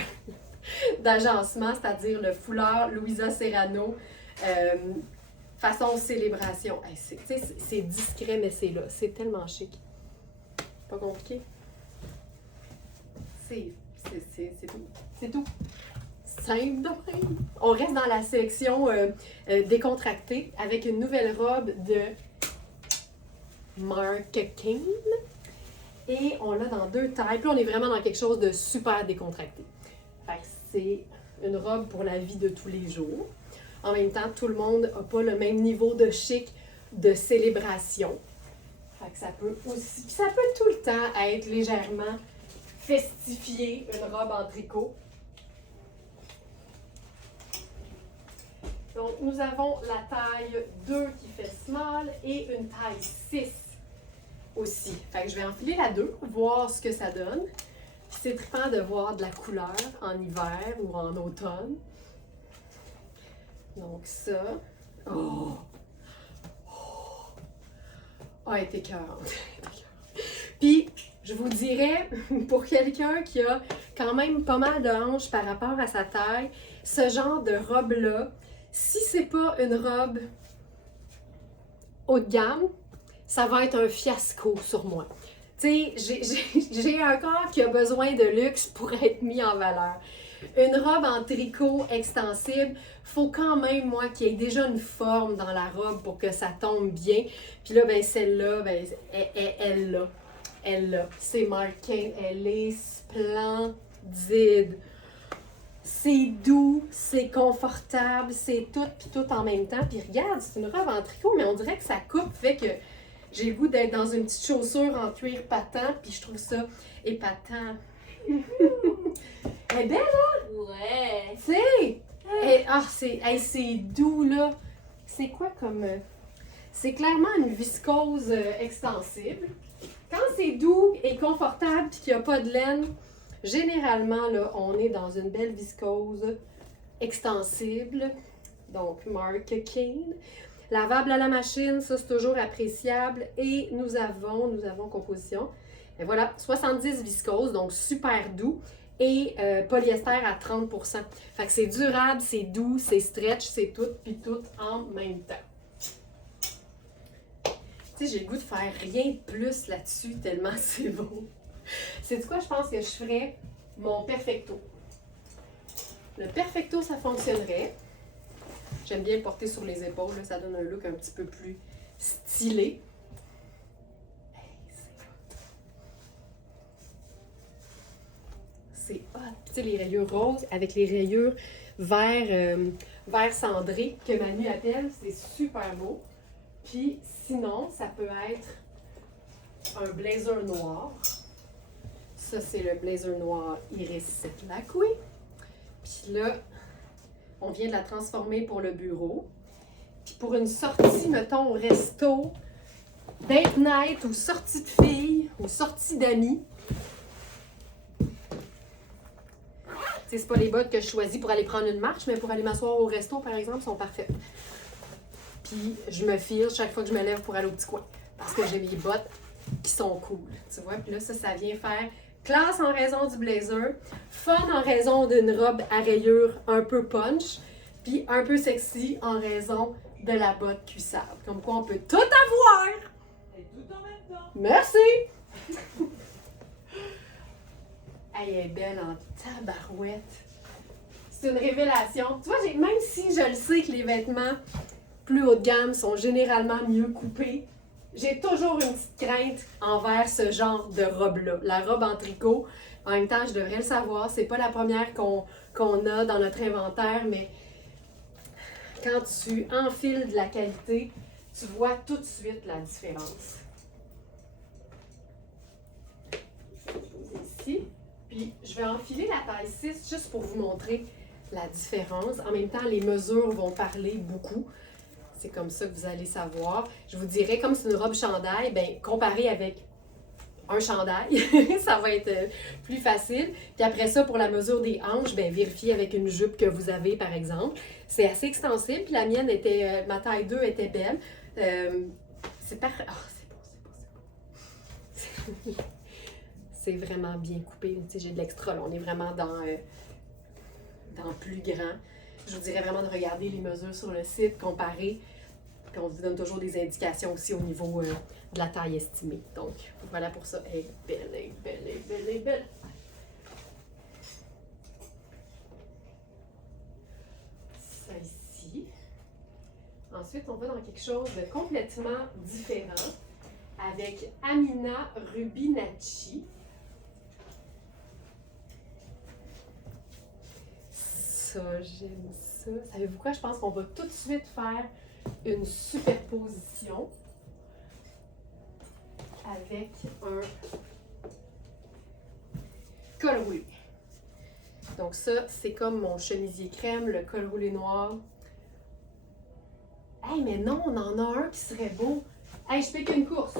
d'agencement, c'est-à-dire le foulard Louisa Serrano, façon célébration. Hey, c'est discret, mais c'est là. C'est tellement chic. Pas compliqué. C'est tout. C'est tout. Simple de même. On reste dans la section décontractée avec une nouvelle robe de Marc King. Et on l'a dans 2 tailles. Puis on est vraiment dans quelque chose de super décontracté. Fait que c'est une robe pour la vie de tous les jours. En même temps, tout le monde n'a pas le même niveau de chic, de célébration. Fait que ça peut aussi, puis ça peut tout le temps être légèrement festifié, une robe en tricot. Donc, nous avons la taille 2 qui fait small et une taille 6 aussi. Fait que je vais enfiler la 2, voir ce que ça donne. Puis c'est trippant de voir de la couleur en hiver ou en automne. Donc ça. Oh! Ah, elle est écœurante. Puis, je vous dirais, pour quelqu'un qui a quand même pas mal de hanches par rapport à sa taille, ce genre de robe-là, si c'est pas une robe haut de gamme, ça va être un fiasco sur moi. Tu sais, j'ai un corps qui a besoin de luxe pour être mis en valeur. Une robe en tricot extensible, faut quand même, moi, qu'il y ait déjà une forme dans la robe pour que ça tombe bien. Puis là, ben celle-là, ben, elle l'a. C'est marqué, elle est splendide. C'est doux, c'est confortable, c'est tout, puis tout en même temps. Puis regarde, c'est une robe en tricot, mais on dirait que ça coupe, fait que j'ai le goût d'être dans une petite chaussure en cuir patent, puis je trouve ça épatant. Elle est belle, hein? Ouais. Tu sais, c'est doux, là. C'est quoi comme... c'est clairement une viscose extensible. Quand c'est doux et confortable puis qu'il n'y a pas de laine, généralement, là, on est dans une belle viscose extensible. Donc, Marc King. Lavable à la machine, ça, c'est toujours appréciable. Et nous avons composition. Et voilà, 70 viscose, donc super doux. Et polyester à 30%. Fait que c'est durable, c'est doux, c'est stretch, c'est tout, puis tout en même temps. Tu sais, j'ai le goût de faire rien de plus là-dessus, tellement c'est beau. C'est quoi, je pense que je ferais mon perfecto. Le perfecto, ça fonctionnerait. J'aime bien le porter sur les épaules, là, ça donne un look un petit peu plus stylé. C'est hot. Puis tu sais, les rayures roses avec les rayures vert cendré que Manu appelle, c'est super beau. Puis sinon, ça peut être un blazer noir. Ça, c'est le blazer noir Iris Lacoué. Puis là, on vient de la transformer pour le bureau. Puis pour une sortie, mettons, au resto, date night ou sortie de filles ou sortie d'amis. C'est pas les bottes que je choisis pour aller prendre une marche, mais pour aller m'asseoir au resto, par exemple, sont parfaites. Puis je me file chaque fois que je me lève pour aller au petit coin. Parce que j'ai mes bottes qui sont cool. Tu vois? Puis là, ça vient faire classe en raison du blazer, fun en raison d'une robe à rayures un peu punch, puis un peu sexy en raison de la botte cuissable. Comme quoi, on peut tout avoir! Et tout en même temps. Merci! belle en tabarouette. C'est une révélation. Tu vois, même si je le sais que les vêtements plus haut de gamme sont généralement mieux coupés, j'ai toujours une petite crainte envers ce genre de robe-là. La robe en tricot, en même temps, je devrais le savoir, c'est pas la première qu'on a dans notre inventaire, mais quand tu enfiles de la qualité, tu vois tout de suite la différence. Ici, puis je vais enfiler la taille 6 juste pour vous montrer la différence. En même temps, les mesures vont parler beaucoup. C'est comme ça que vous allez savoir. Je vous dirais, comme c'est une robe chandail, bien, comparé avec un chandail, ça va être plus facile. Puis après ça, pour la mesure des hanches, bien, vérifiez avec une jupe que vous avez, par exemple. C'est assez extensible, puis la mienne était, ma taille 2 était belle. C'est parfait. Oh, c'est beau. C'est vraiment bien coupé. Tu sais, j'ai de l'extra, là. On est vraiment dans plus grand. Je vous dirais vraiment de regarder les mesures sur le site, comparer. Puis on vous donne toujours des indications aussi au niveau de la taille estimée. Donc, voilà pour ça. Elle est belle, elle est belle, elle est belle, elle est belle. Ça ici. Ensuite, on va dans quelque chose de complètement différent avec Amina Rubinacci. Ça, j'aime ça. Savez-vous quoi? Je pense qu'on va tout de suite faire une superposition avec un col roulé. Donc ça, c'est comme mon chemisier crème, le col roulé noir. Hey, mais non, on en a un qui serait beau. Hey, je fais qu'une course.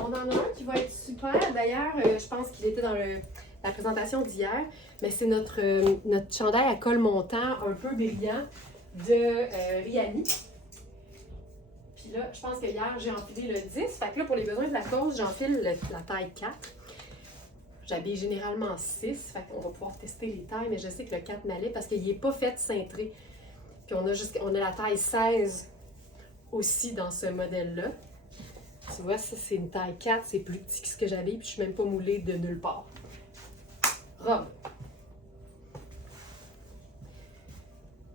On en a un qui va être super. D'ailleurs, je pense qu'il était dans la présentation d'hier. Mais c'est notre chandail à col montant un peu brillant de Riani. Puis là, je pense que hier, j'ai enfilé le 10. Fait que là, pour les besoins de la cause, j'enfile la taille 4. J'habille généralement 6. Fait qu'on va pouvoir tester les tailles. Mais je sais que le 4 m'allait parce qu'il n'est pas fait cintré. Puis on a la taille 16 aussi dans ce modèle-là. Tu vois, ça, c'est une taille 4, c'est plus petit que ce que j'avais, puis je suis même pas moulée de nulle part. Robe.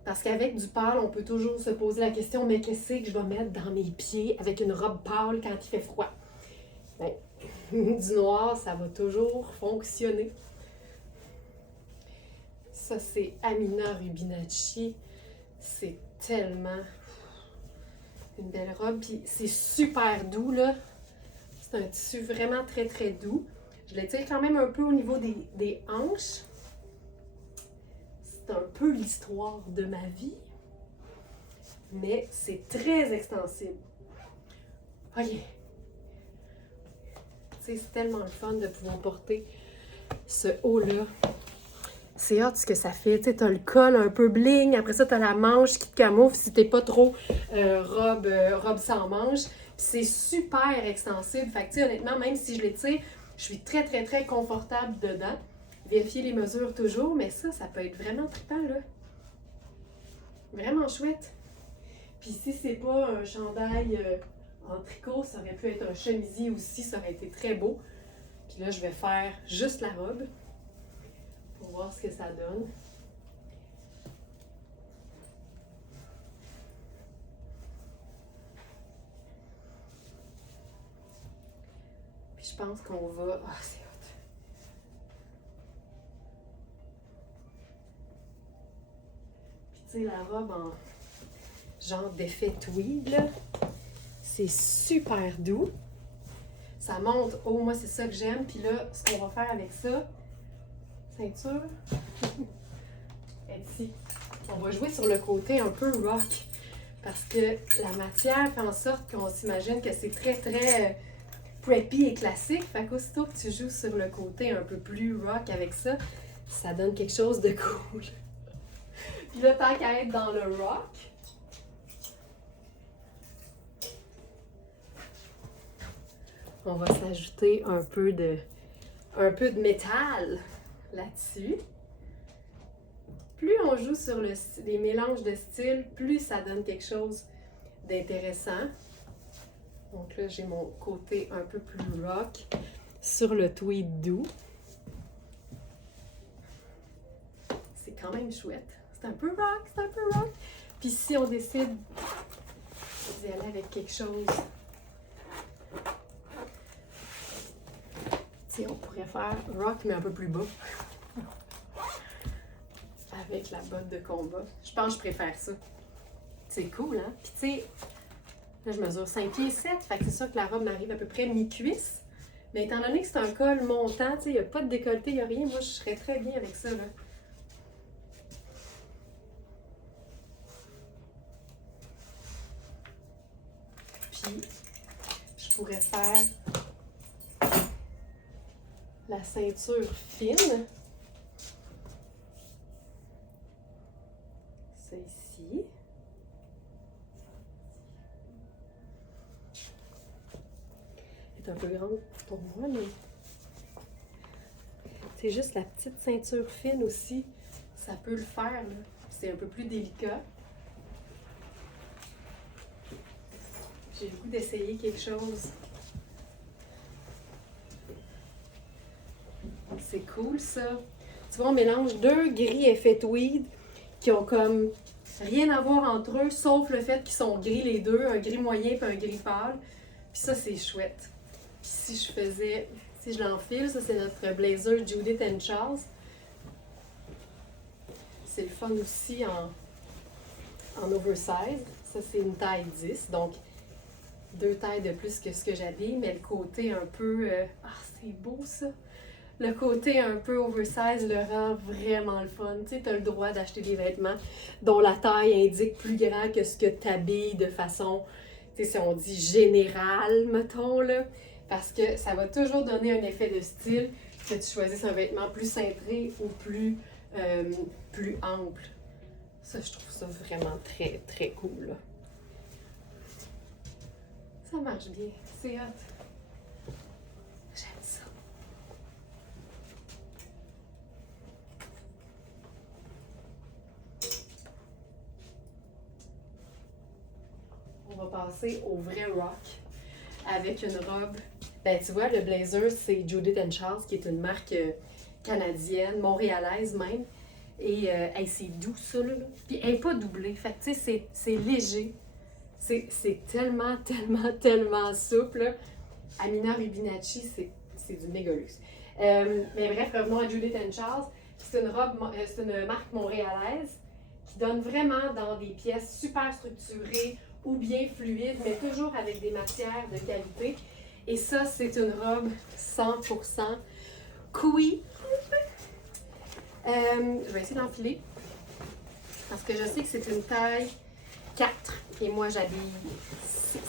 Parce qu'avec du pâle, on peut toujours se poser la question, mais qu'est-ce que je vais mettre dans mes pieds avec une robe pâle quand il fait froid? Bien, du noir, ça va toujours fonctionner. Ça, c'est Amina Rubinacci. C'est tellement une belle robe, puis c'est super doux, là. C'est un tissu vraiment très, très doux. Je l'étire quand même un peu au niveau des hanches. C'est un peu l'histoire de ma vie, mais c'est très extensible. OK. Tu sais, c'est tellement le fun de pouvoir porter ce haut-là. C'est hot ce que ça fait. Tu sais, t'as le col un peu bling. Après ça, t'as la manche qui te camoufle si t'es pas trop robe sans manche. Puis c'est super extensible. Fait que, tu sais, honnêtement, même si je l'étire, je suis très, très, très confortable dedans. Vérifier les mesures toujours, mais ça peut être vraiment trippant, là. Vraiment chouette. Puis si c'est pas un chandail en tricot, ça aurait pu être un chemisier aussi. Ça aurait été très beau. Puis là, je vais faire juste la robe. Pour voir ce que ça donne. Puis je pense qu'on va... Ah, c'est hot! Puis tu sais, la robe en genre d'effet tweed, là, c'est super doux. Ça monte haut, moi c'est ça que j'aime. Puis là, ce qu'on va faire avec ça, ceinture. Et ici, on va jouer sur le côté un peu rock parce que la matière fait en sorte qu'on s'imagine que c'est très très preppy et classique. Fait qu'aussitôt que tu joues sur le côté un peu plus rock avec ça, ça donne quelque chose de cool. Puis là, tant qu'à être dans le rock, on va s'ajouter un peu de métal là-dessus. Plus on on joue sur les mélanges de styles, plus ça donne quelque chose d'intéressant. Donc là, j'ai mon côté un peu plus rock sur le tweed doux. C'est quand même chouette. C'est un peu rock, c'est un peu rock. Puis si on décide d'y aller avec quelque chose, tu sais, on pourrait faire rock mais un peu plus bas. Avec la botte de combat. Je pense que je préfère ça. C'est cool, hein? Puis tu sais, là je mesure 5 pieds 7, fait que c'est sûr que la robe m'arrive à peu près mi-cuisse. Mais étant donné que c'est un col montant, tu sais, il n'y a pas de décolleté, il n'y a rien, moi je serais très bien avec ça, là. Puis, je pourrais faire la ceinture fine. C'est ici. Elle est un peu grande pour moi, mais c'est juste la petite ceinture fine aussi. Ça peut le faire, là. C'est un peu plus délicat. J'ai le goût d'essayer quelque chose. C'est cool, ça. Tu vois, on mélange deux gris effet tweed qui ont comme rien à voir entre eux, sauf le fait qu'ils sont gris les deux, un gris moyen et un gris pâle. Puis ça, c'est chouette. Puis si je l'enfile, ça c'est notre blazer Judith & Charles. C'est le fun aussi en oversize. Ça, c'est une taille 10, donc 2 tailles de plus que ce que j'habille, mais le côté un peu... c'est beau, ça! Le côté un peu oversize le rend vraiment le fun. Tu sais, tu as le droit d'acheter des vêtements dont la taille indique plus grand que ce que tu habilles de façon, tu sais, si on dit générale, mettons, là. Parce que ça va toujours donner un effet de style que tu choisisses un vêtement plus cintré ou plus ample. Ça, je trouve ça vraiment très, très cool, là. Ça marche bien. C'est hot. J'aime ça. On va passer au vrai rock avec une robe. Ben, tu vois, le blazer, c'est Judith & Charles, qui est une marque canadienne, montréalaise même. Et hey, c'est doux, ça, là. Puis elle n'est pas doublée. Fait que, tu sais, c'est léger. C'est tellement, tellement, tellement souple, là. Amina Rubinacci, c'est du méga luxe. Mais bref, revenons à Judith & Charles. C'est une marque montréalaise qui donne vraiment dans des pièces super structurées ou bien fluides, mais toujours avec des matières de qualité. Et ça, c'est une robe 100% Kui. Je vais essayer d'enfiler parce que je sais que c'est une taille 4 et moi j'habille 6.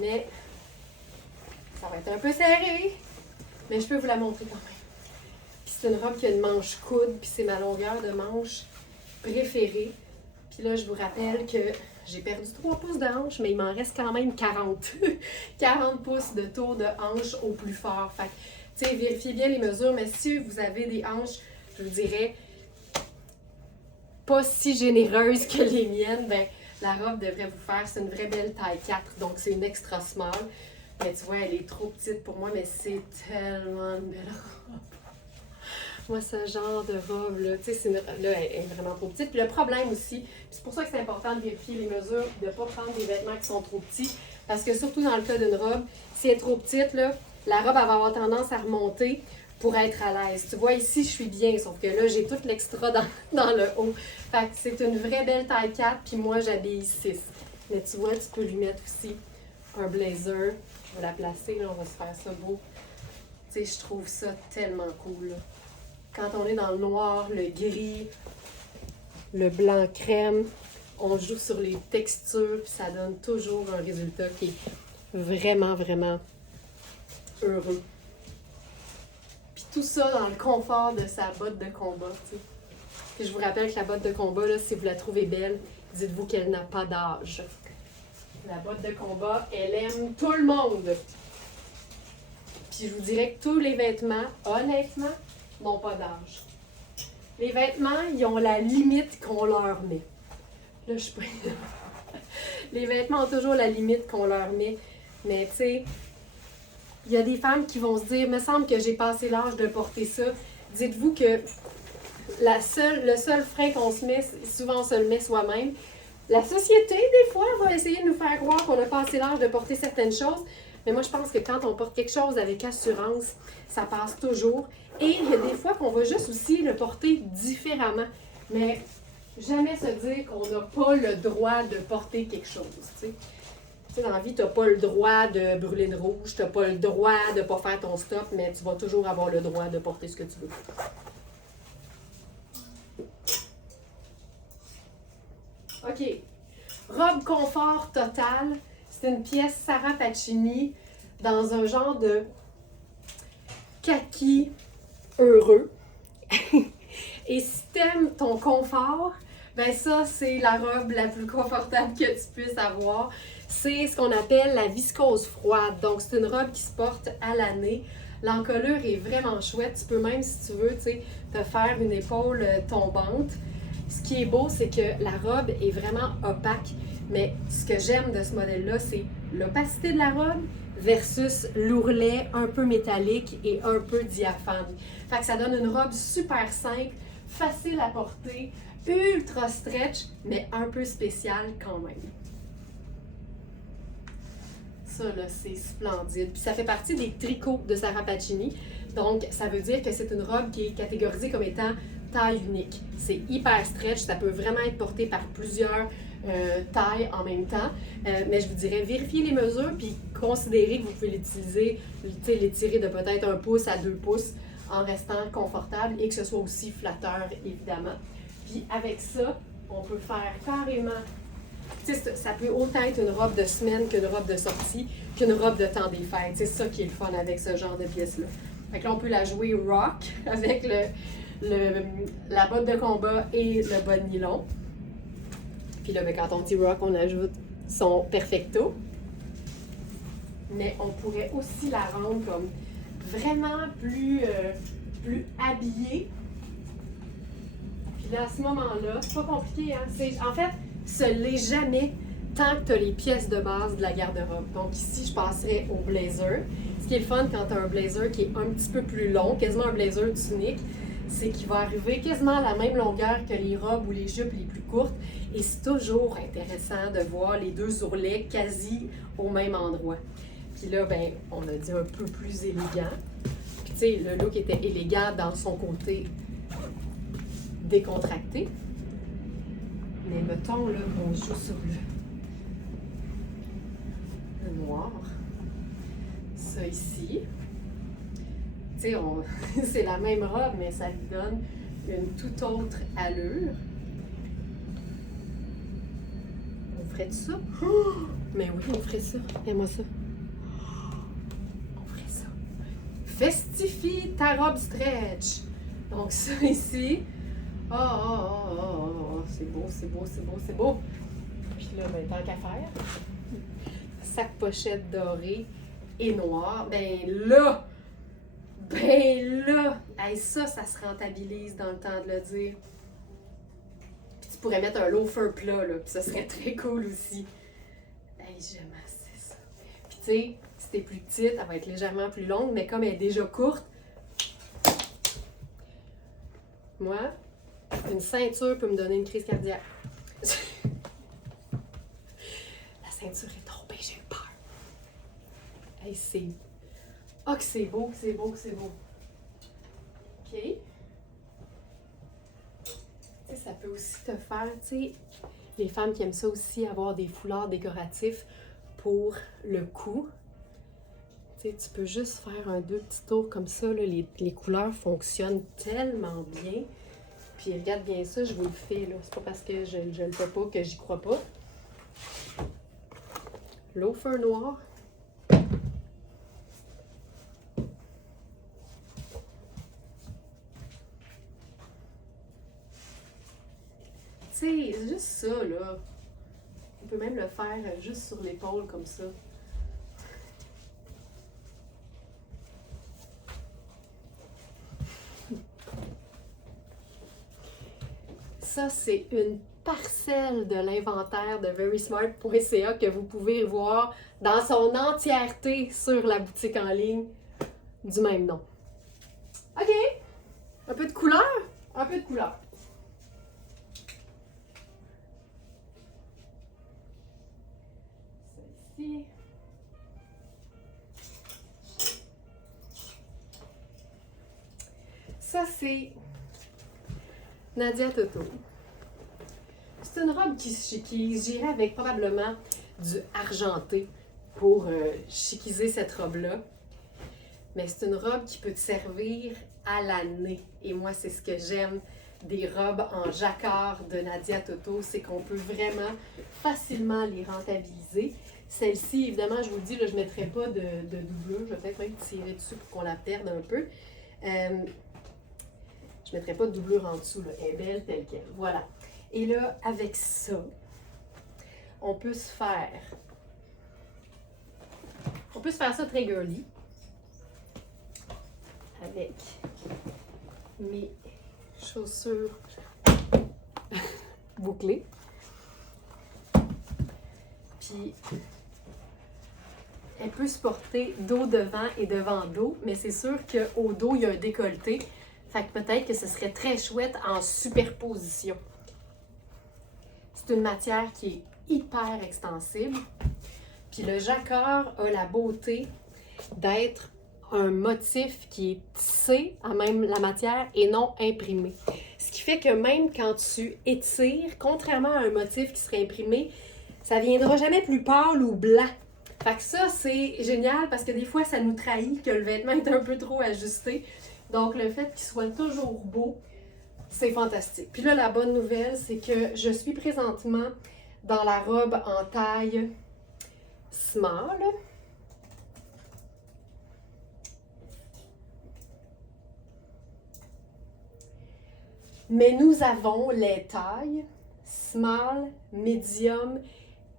Mais ça va être un peu serré, mais je peux vous la montrer quand même. Puis c'est une robe qui a une manche coude, puis c'est ma longueur de manche préférée. Puis là, je vous rappelle que j'ai perdu 3 pouces de hanche, mais il m'en reste quand même 40. 40 pouces de tour de hanche au plus fort. Fait que, tu sais, vérifiez bien les mesures, mais si vous avez des hanches, je vous dirais, pas si généreuses que les miennes, ben la robe devrait vous faire. C'est une vraie belle taille 4, donc c'est une extra small. Mais tu vois, elle est trop petite pour moi, mais c'est tellement une belle robe. Moi, ce genre de robe, là, tu sais, là, elle est vraiment trop petite. Puis le problème aussi, c'est pour ça que c'est important de vérifier les mesures, de ne pas prendre des vêtements qui sont trop petits. Parce que surtout dans le cas d'une robe, si elle est trop petite, là, la robe elle va avoir tendance à remonter pour être à l'aise. Tu vois, ici, je suis bien, sauf que là, j'ai tout l'extra dans le haut. Fait que c'est une vraie belle taille 4, puis moi, j'habille 6. Mais tu vois, tu peux lui mettre aussi un blazer. Je vais la placer, là, on va se faire ça beau. Tu sais, je trouve ça tellement cool, là. Quand on est dans le noir, le gris, le blanc crème, on joue sur les textures, puis ça donne toujours un résultat qui est vraiment, vraiment heureux. Puis tout ça dans le confort de sa botte de combat, tu sais. Puis je vous rappelle que la botte de combat, là, si vous la trouvez belle, dites-vous qu'elle n'a pas d'âge. La botte de combat, elle aime tout le monde. Puis je vous dirais que tous les vêtements, honnêtement, n'ont pas d'âge. Il Les vêtements, ils ont la limite qu'on leur met. Là, je suis pas... Les vêtements ont toujours la limite qu'on leur met. Mais tu sais, il y a des femmes qui vont se dire, me semble que j'ai passé l'âge de porter ça. Dites-vous que le seul frein qu'on se met, souvent on se le met soi-même. La société, des fois, va essayer de nous faire croire qu'on a passé l'âge de porter certaines choses. Mais moi, je pense que quand on porte quelque chose avec assurance, ça passe toujours. Et il y a des fois qu'on va juste aussi le porter différemment. Mais jamais se dire qu'on n'a pas le droit de porter quelque chose, tu sais. Tu sais, dans la vie, tu n'as pas le droit de brûler de rouge, tu n'as pas le droit de ne pas faire ton stop, mais tu vas toujours avoir le droit de porter ce que tu veux. OK. Robe confort total. C'est une pièce Sarah Pacini dans un genre de kaki heureux. Et si t'aimes ton confort, ben ça, c'est la robe la plus confortable que tu puisses avoir. C'est ce qu'on appelle la viscose froide. Donc, c'est une robe qui se porte à l'année. L'encolure est vraiment chouette. Tu peux même, si tu veux, tu sais, te faire une épaule tombante. Ce qui est beau, c'est que la robe est vraiment opaque. Mais ce que j'aime de ce modèle-là, c'est l'opacité de la robe versus l'ourlet un peu métallique et un peu diaphane. Fait que ça donne une robe super simple, facile à porter, ultra stretch, mais un peu spéciale quand même. Ça, là, c'est splendide. Puis ça fait partie des tricots de Sarah Pacini. Donc, ça veut dire que c'est une robe qui est catégorisée comme étant taille unique. C'est hyper stretch, ça peut vraiment être porté par plusieurs tailles en même temps. Mais je vous dirais, vérifiez les mesures puis considérez que vous pouvez l'utiliser, l'étirer de peut-être 1 pouce à 2 pouces en restant confortable et que ce soit aussi flatteur, évidemment. Puis avec ça, on peut faire carrément... Ça peut autant être une robe de semaine qu'une robe de sortie, qu'une robe de temps des fêtes. C'est ça qui est le fun avec ce genre de pièce-là. Fait que là, on peut la jouer rock avec la botte de combat et le bas de nylon. Puis là, ben, quand on dit rock, on ajoute son perfecto. Mais on pourrait aussi la rendre comme vraiment plus habillée. Puis là, à ce moment-là, c'est pas compliqué, hein? En fait, ce l'est jamais tant que tu as les pièces de base de la garde-robe. Donc ici, je passerais au blazer. Ce qui est le fun quand tu as un blazer qui est un petit peu plus long, quasiment un blazer tunique, c'est qu'il va arriver quasiment à la même longueur que les robes ou les jupes les plus courtes. Et c'est toujours intéressant de voir les deux ourlets quasi au même endroit. Puis là, ben, on a dit un peu plus élégant. Puis tu sais, le look était élégant dans son côté décontracté. Mais mettons là qu'on joue sur le noir. Ça ici. Tu sais, c'est la même robe, mais ça lui donne une toute autre allure. On ferait ça? Oh! Mais oui, on ferait ça. Fais-moi ça. On ferait ça. Festifie ta robe stretch. Donc ça ici. C'est beau, c'est beau, c'est beau, c'est beau. Puis là, ben, tant qu'à faire, sac pochette doré et noir. Ben là, hey, ça se rentabilise dans le temps de le dire. Puis tu pourrais mettre un loafer plat, là, puis ça serait très cool aussi. Hey, j'aime assez ça. Puis tu sais, si t'es plus petite, elle va être légèrement plus longue, mais comme elle est déjà courte, moi, une ceinture peut me donner une crise cardiaque. La ceinture est tombée, j'ai eu peur. Hey, c'est... Oh, que c'est beau, que c'est beau, que c'est beau. OK. Tu sais, ça peut aussi te faire, tu sais, les femmes qui aiment ça aussi, avoir des foulards décoratifs pour le cou. Tu sais, tu peux juste faire 2 petits tours comme ça, là. Les couleurs fonctionnent tellement bien. Puis regarde bien ça, je vous le fais, là. C'est pas parce que je le fais pas que j'y crois pas. Loafer noir. Tu sais, c'est juste ça, là. On peut même le faire juste sur l'épaule, comme ça. Ça, c'est une parcelle de l'inventaire de verysmart.ca que vous pouvez voir dans son entièreté sur la boutique en ligne du même nom. OK! Un peu de couleur? Un peu de couleur. Celle-ci. Ça, c'est Nadia Toto. C'est une robe qui se chiquise. J'irai avec probablement du argenté pour chiquiser cette robe-là. Mais c'est une robe qui peut te servir à l'année. Et moi, c'est ce que j'aime des robes en jacquard de Nadia Toto, c'est qu'on peut vraiment facilement les rentabiliser. Celle-ci, évidemment, je vous le dis, là, je ne mettrai pas de doublure. Je vais peut-être même tirer dessus pour qu'on la perde un peu. Je ne mettrai pas de doublure en dessous. Là. Elle est belle telle qu'elle. Voilà. Et là, avec ça, on peut se faire ça très girly. Avec mes chaussures bouclées. Puis, elle peut se porter dos devant et devant dos, mais c'est sûr qu'au dos, il y a un décolleté. Fait que peut-être que ce serait très chouette en superposition. C'est une matière qui est hyper extensible. Puis le jacquard a la beauté d'être un motif qui est tissé à même la matière et non imprimé. Ce qui fait que même quand tu étires, contrairement à un motif qui serait imprimé, ça ne viendra jamais plus pâle ou blanc. Fait que ça, c'est génial parce que des fois, ça nous trahit que le vêtement est un peu trop ajusté. Donc, le fait qu'il soit toujours beau, c'est fantastique. Puis là, la bonne nouvelle, c'est que je suis présentement dans la robe en taille small. Mais nous avons les tailles small, medium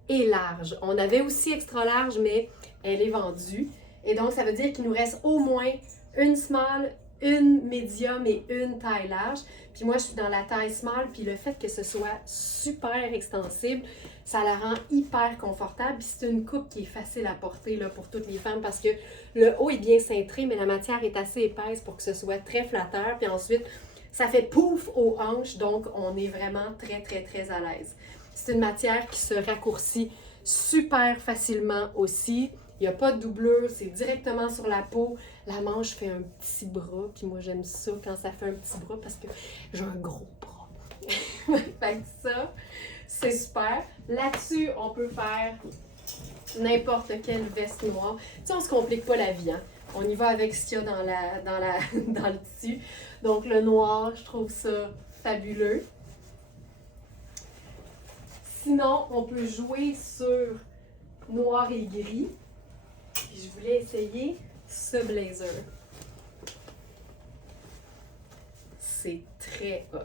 et large. On avait aussi extra large, mais elle est vendue. Et donc, ça veut dire qu'il nous reste au moins une small, une medium et une taille large. Puis moi, je suis dans la taille small, puis le fait que ce soit super extensible, ça la rend hyper confortable. Puis c'est une coupe qui est facile à porter là, pour toutes les femmes parce que le haut est bien cintré, mais la matière est assez épaisse pour que ce soit très flatteur. Puis ensuite, ça fait pouf aux hanches, donc on est vraiment très, très, très à l'aise. C'est une matière qui se raccourcit super facilement aussi. Il n'y a pas de doublure, c'est directement sur la peau. La manche fait un petit bras, puis moi j'aime ça quand ça fait un petit bras parce que j'ai un gros bras. Fait que ça, c'est super. Là-dessus, on peut faire n'importe quelle veste noire. Tu sais, on se complique pas la vie, hein? On y va avec ce qu'il y a dans le tissu. Donc le noir, je trouve ça fabuleux. Sinon, on peut jouer sur noir et gris. Puis je voulais essayer ce blazer. C'est très hot.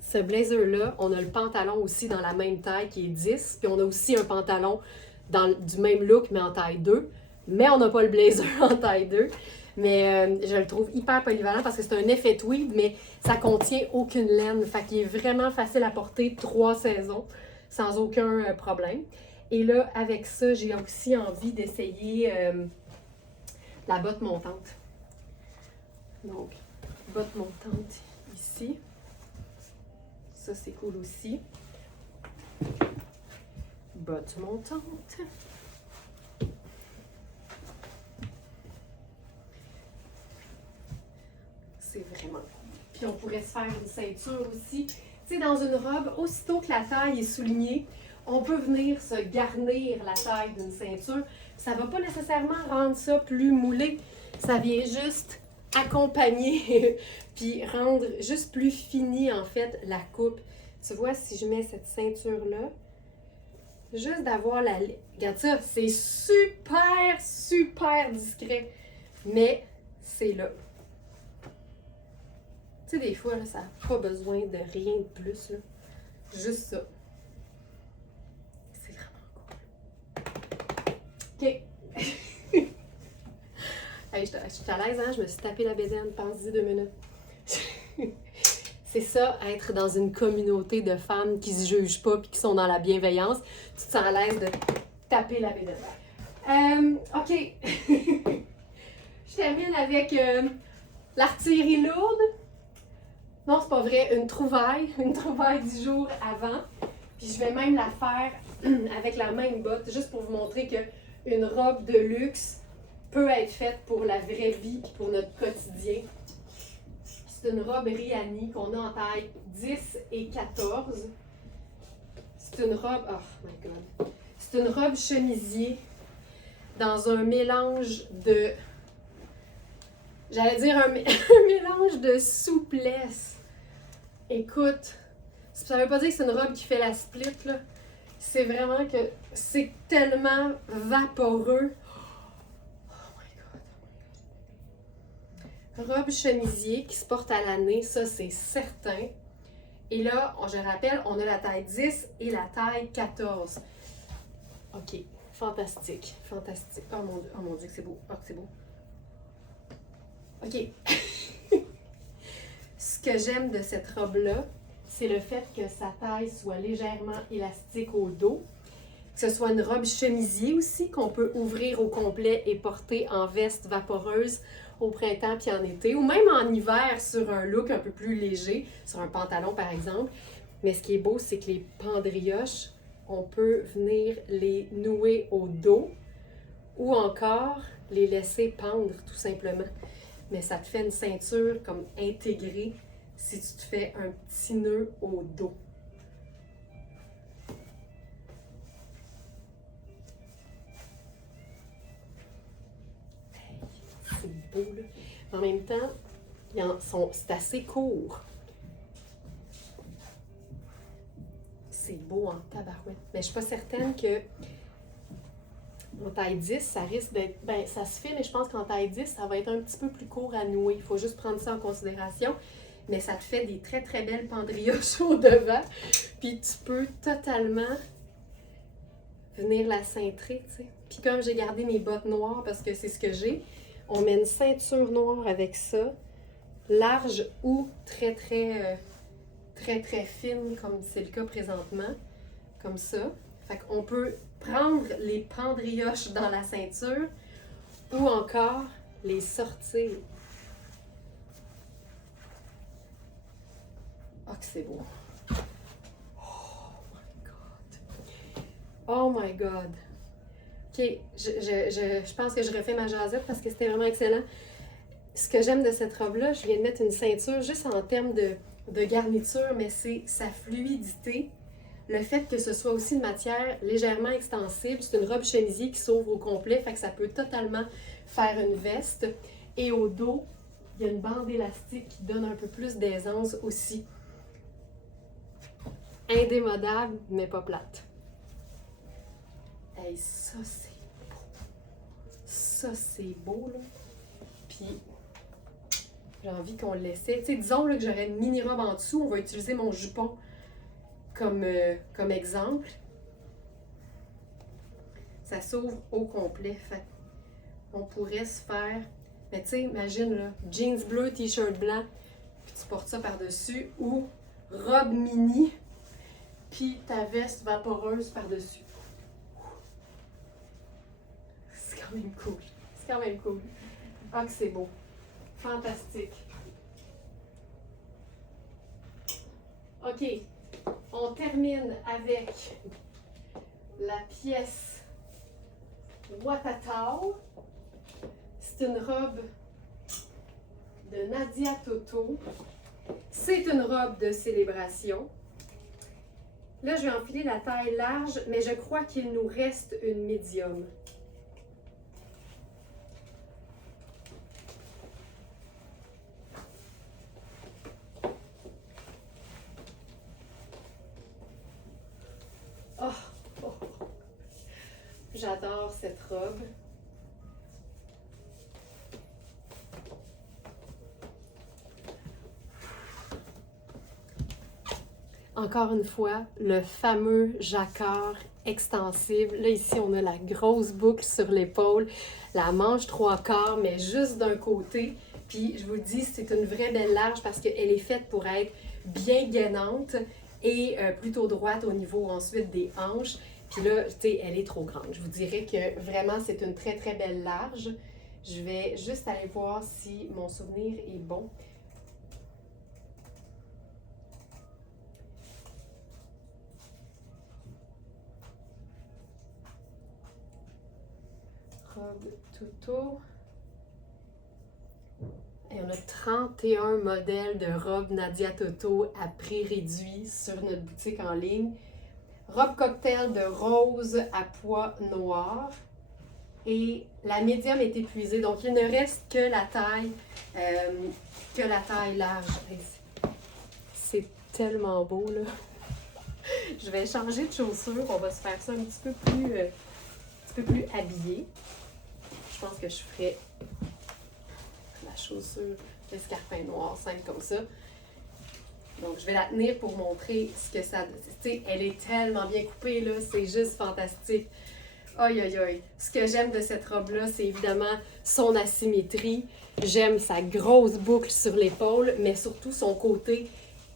Ce blazer-là, on a le pantalon aussi dans la même taille qui est 10. Puis on a aussi un pantalon du même look, mais en taille 2. Mais on n'a pas le blazer en taille 2. Mais je le trouve hyper polyvalent parce que c'est un effet tweed, mais ça contient aucune laine. Fait qu'il est vraiment facile à porter 3 saisons sans aucun problème. Et là, avec ça, j'ai aussi envie d'essayer la botte montante. Donc, botte montante ici. Ça, c'est cool aussi. Botte montante. C'est vraiment cool. Puis on pourrait se faire une ceinture aussi. Tu sais, dans une robe, aussitôt que la taille est soulignée, on peut venir se garnir la taille d'une ceinture. Ça ne va pas nécessairement rendre ça plus moulé. Ça vient juste accompagner puis rendre juste plus fini en fait la coupe. Tu vois, si je mets cette ceinture-là, juste d'avoir la... Regarde ça, c'est super, super discret. Mais c'est là. Tu sais, des fois, là, ça n'a pas besoin de rien de plus. Là. Juste ça. C'est vraiment cool. OK. Hey, je suis à l'aise, hein? Je me suis tapé la bédaine. Pense-y 2 minutes. C'est ça, être dans une communauté de femmes qui se jugent pas puis qui sont dans la bienveillance. Tu te sens à l'aise de taper la bédaine. OK. Je termine avec l'artillerie lourde. Non, c'est pas vrai, une trouvaille du jour avant. Puis je vais même la faire avec la même botte, juste pour vous montrer qu'une robe de luxe peut être faite pour la vraie vie et pour notre quotidien. C'est une robe Rihanni qu'on a en taille 10 et 14. C'est une robe, oh my god, c'est une robe chemisier dans un mélange de, j'allais dire un mélange de souplesse. Écoute, ça veut pas dire que c'est une robe qui fait la split, là. C'est vraiment que c'est tellement vaporeux. Robe chemisier qui se porte à l'année, ça c'est certain. Et là, je rappelle, on a la taille 10 et la taille 14. OK, fantastique, fantastique. Oh mon Dieu, que c'est beau. Oh, que c'est beau. OK. Ce que j'aime de cette robe-là, c'est le fait que sa taille soit légèrement élastique au dos. Que ce soit une robe chemisier aussi, qu'on peut ouvrir au complet et porter en veste vaporeuse au printemps puis en été, ou même en hiver sur un look un peu plus léger, sur un pantalon par exemple. Mais ce qui est beau, c'est que les pendrioches, on peut venir les nouer au dos ou encore les laisser pendre tout simplement. Mais ça te fait une ceinture comme intégrée si tu te fais un petit nœud au dos. C'est beau, là. En même temps, c'est assez court. C'est beau en tabarouette. Mais je suis pas certaine que en taille 10, ça risque d'être... Ben, ça se fait, mais je pense qu'en taille 10, ça va être un petit peu plus court à nouer. Il faut juste prendre ça en considération. Mais ça te fait des très, très belles pendrioches au devant. Puis tu peux totalement venir la cintrer, tu sais. Puis comme j'ai gardé mes bottes noires, parce que c'est ce que j'ai, on met une ceinture noire avec ça, large ou très, très, très, très fine, comme c'est le cas présentement, comme ça. Fait qu'on peut prendre les pendrioches dans la ceinture ou encore les sortir. Oh, que c'est beau! Oh my God! OK, je pense que je refais ma jasette parce que c'était vraiment excellent. Ce que j'aime de cette robe-là, je viens de mettre une ceinture juste en termes de garniture, mais c'est sa fluidité. Le fait que ce soit aussi une matière légèrement extensible. C'est une robe chemisier qui s'ouvre au complet, fait que ça peut totalement faire une veste. Et au dos, il y a une bande élastique qui donne un peu plus d'aisance aussi. Indémodable, mais pas plate. Hey, ça c'est beau. Ça c'est beau, là. Puis, j'ai envie qu'on le laissait. Tu sais, disons là, que j'aurais une mini-robe en dessous. On va utiliser mon jupon comme exemple. Ça s'ouvre au complet. Fait on pourrait se faire... Mais tu sais, imagine, là, jeans bleu, t-shirt blanc, puis tu portes ça par-dessus, ou robe mini, puis ta veste vaporeuse par-dessus. C'est quand même cool. C'est quand même cool. Ah, que c'est beau. Fantastique. OK. On termine avec la pièce Watatao. C'est une robe de Nadia Toto. C'est une robe de célébration. Là, je vais enfiler la taille large, mais je crois qu'il nous reste une médium. Oh, oh. J'adore cette robe. Encore une fois, le fameux jacquard extensible. Là, ici, on a la grosse boucle sur l'épaule, la manche 3/4, mais juste d'un côté. Puis, je vous le dis, c'est une vraie belle large parce qu'elle est faite pour être bien gainante et plutôt droite au niveau ensuite des hanches. Puis là, tu sais, elle est trop grande. Je vous dirais que vraiment, c'est une très, très belle large. Je vais juste aller voir si mon souvenir est bon. Robe Tuto. Et on a 31 modèles de robes Nadia Toto à prix réduit sur notre boutique en ligne. Robe cocktail de rose à pois noir. Et la médium est épuisée, donc il ne reste que la taille large. C'est tellement beau, là. Je vais changer de chaussure. On va se faire ça un petit peu plus habillé. Je pense que je ferai la chaussure, l'escarpin noir, simple comme ça. Donc, je vais la tenir pour montrer ce que ça... Tu sais, elle est tellement bien coupée, là. C'est juste fantastique. Aïe, aïe, aïe. Ce que j'aime de cette robe-là, c'est évidemment son asymétrie. J'aime sa grosse boucle sur l'épaule, mais surtout son côté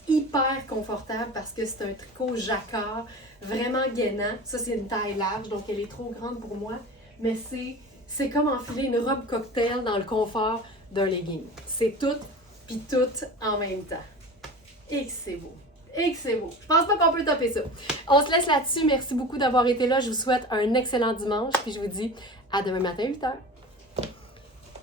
hyper confortable parce que c'est un tricot jacquard, vraiment gainant. Ça, c'est une taille large, donc elle est trop grande pour moi. Mais c'est comme enfiler une robe cocktail dans le confort d'un legging. C'est tout, puis tout en même temps. Et que c'est beau. Et que c'est beau. Je pense pas qu'on peut topper ça. On se laisse là-dessus. Merci beaucoup d'avoir été là. Je vous souhaite un excellent dimanche. Puis je vous dis à demain matin 8h.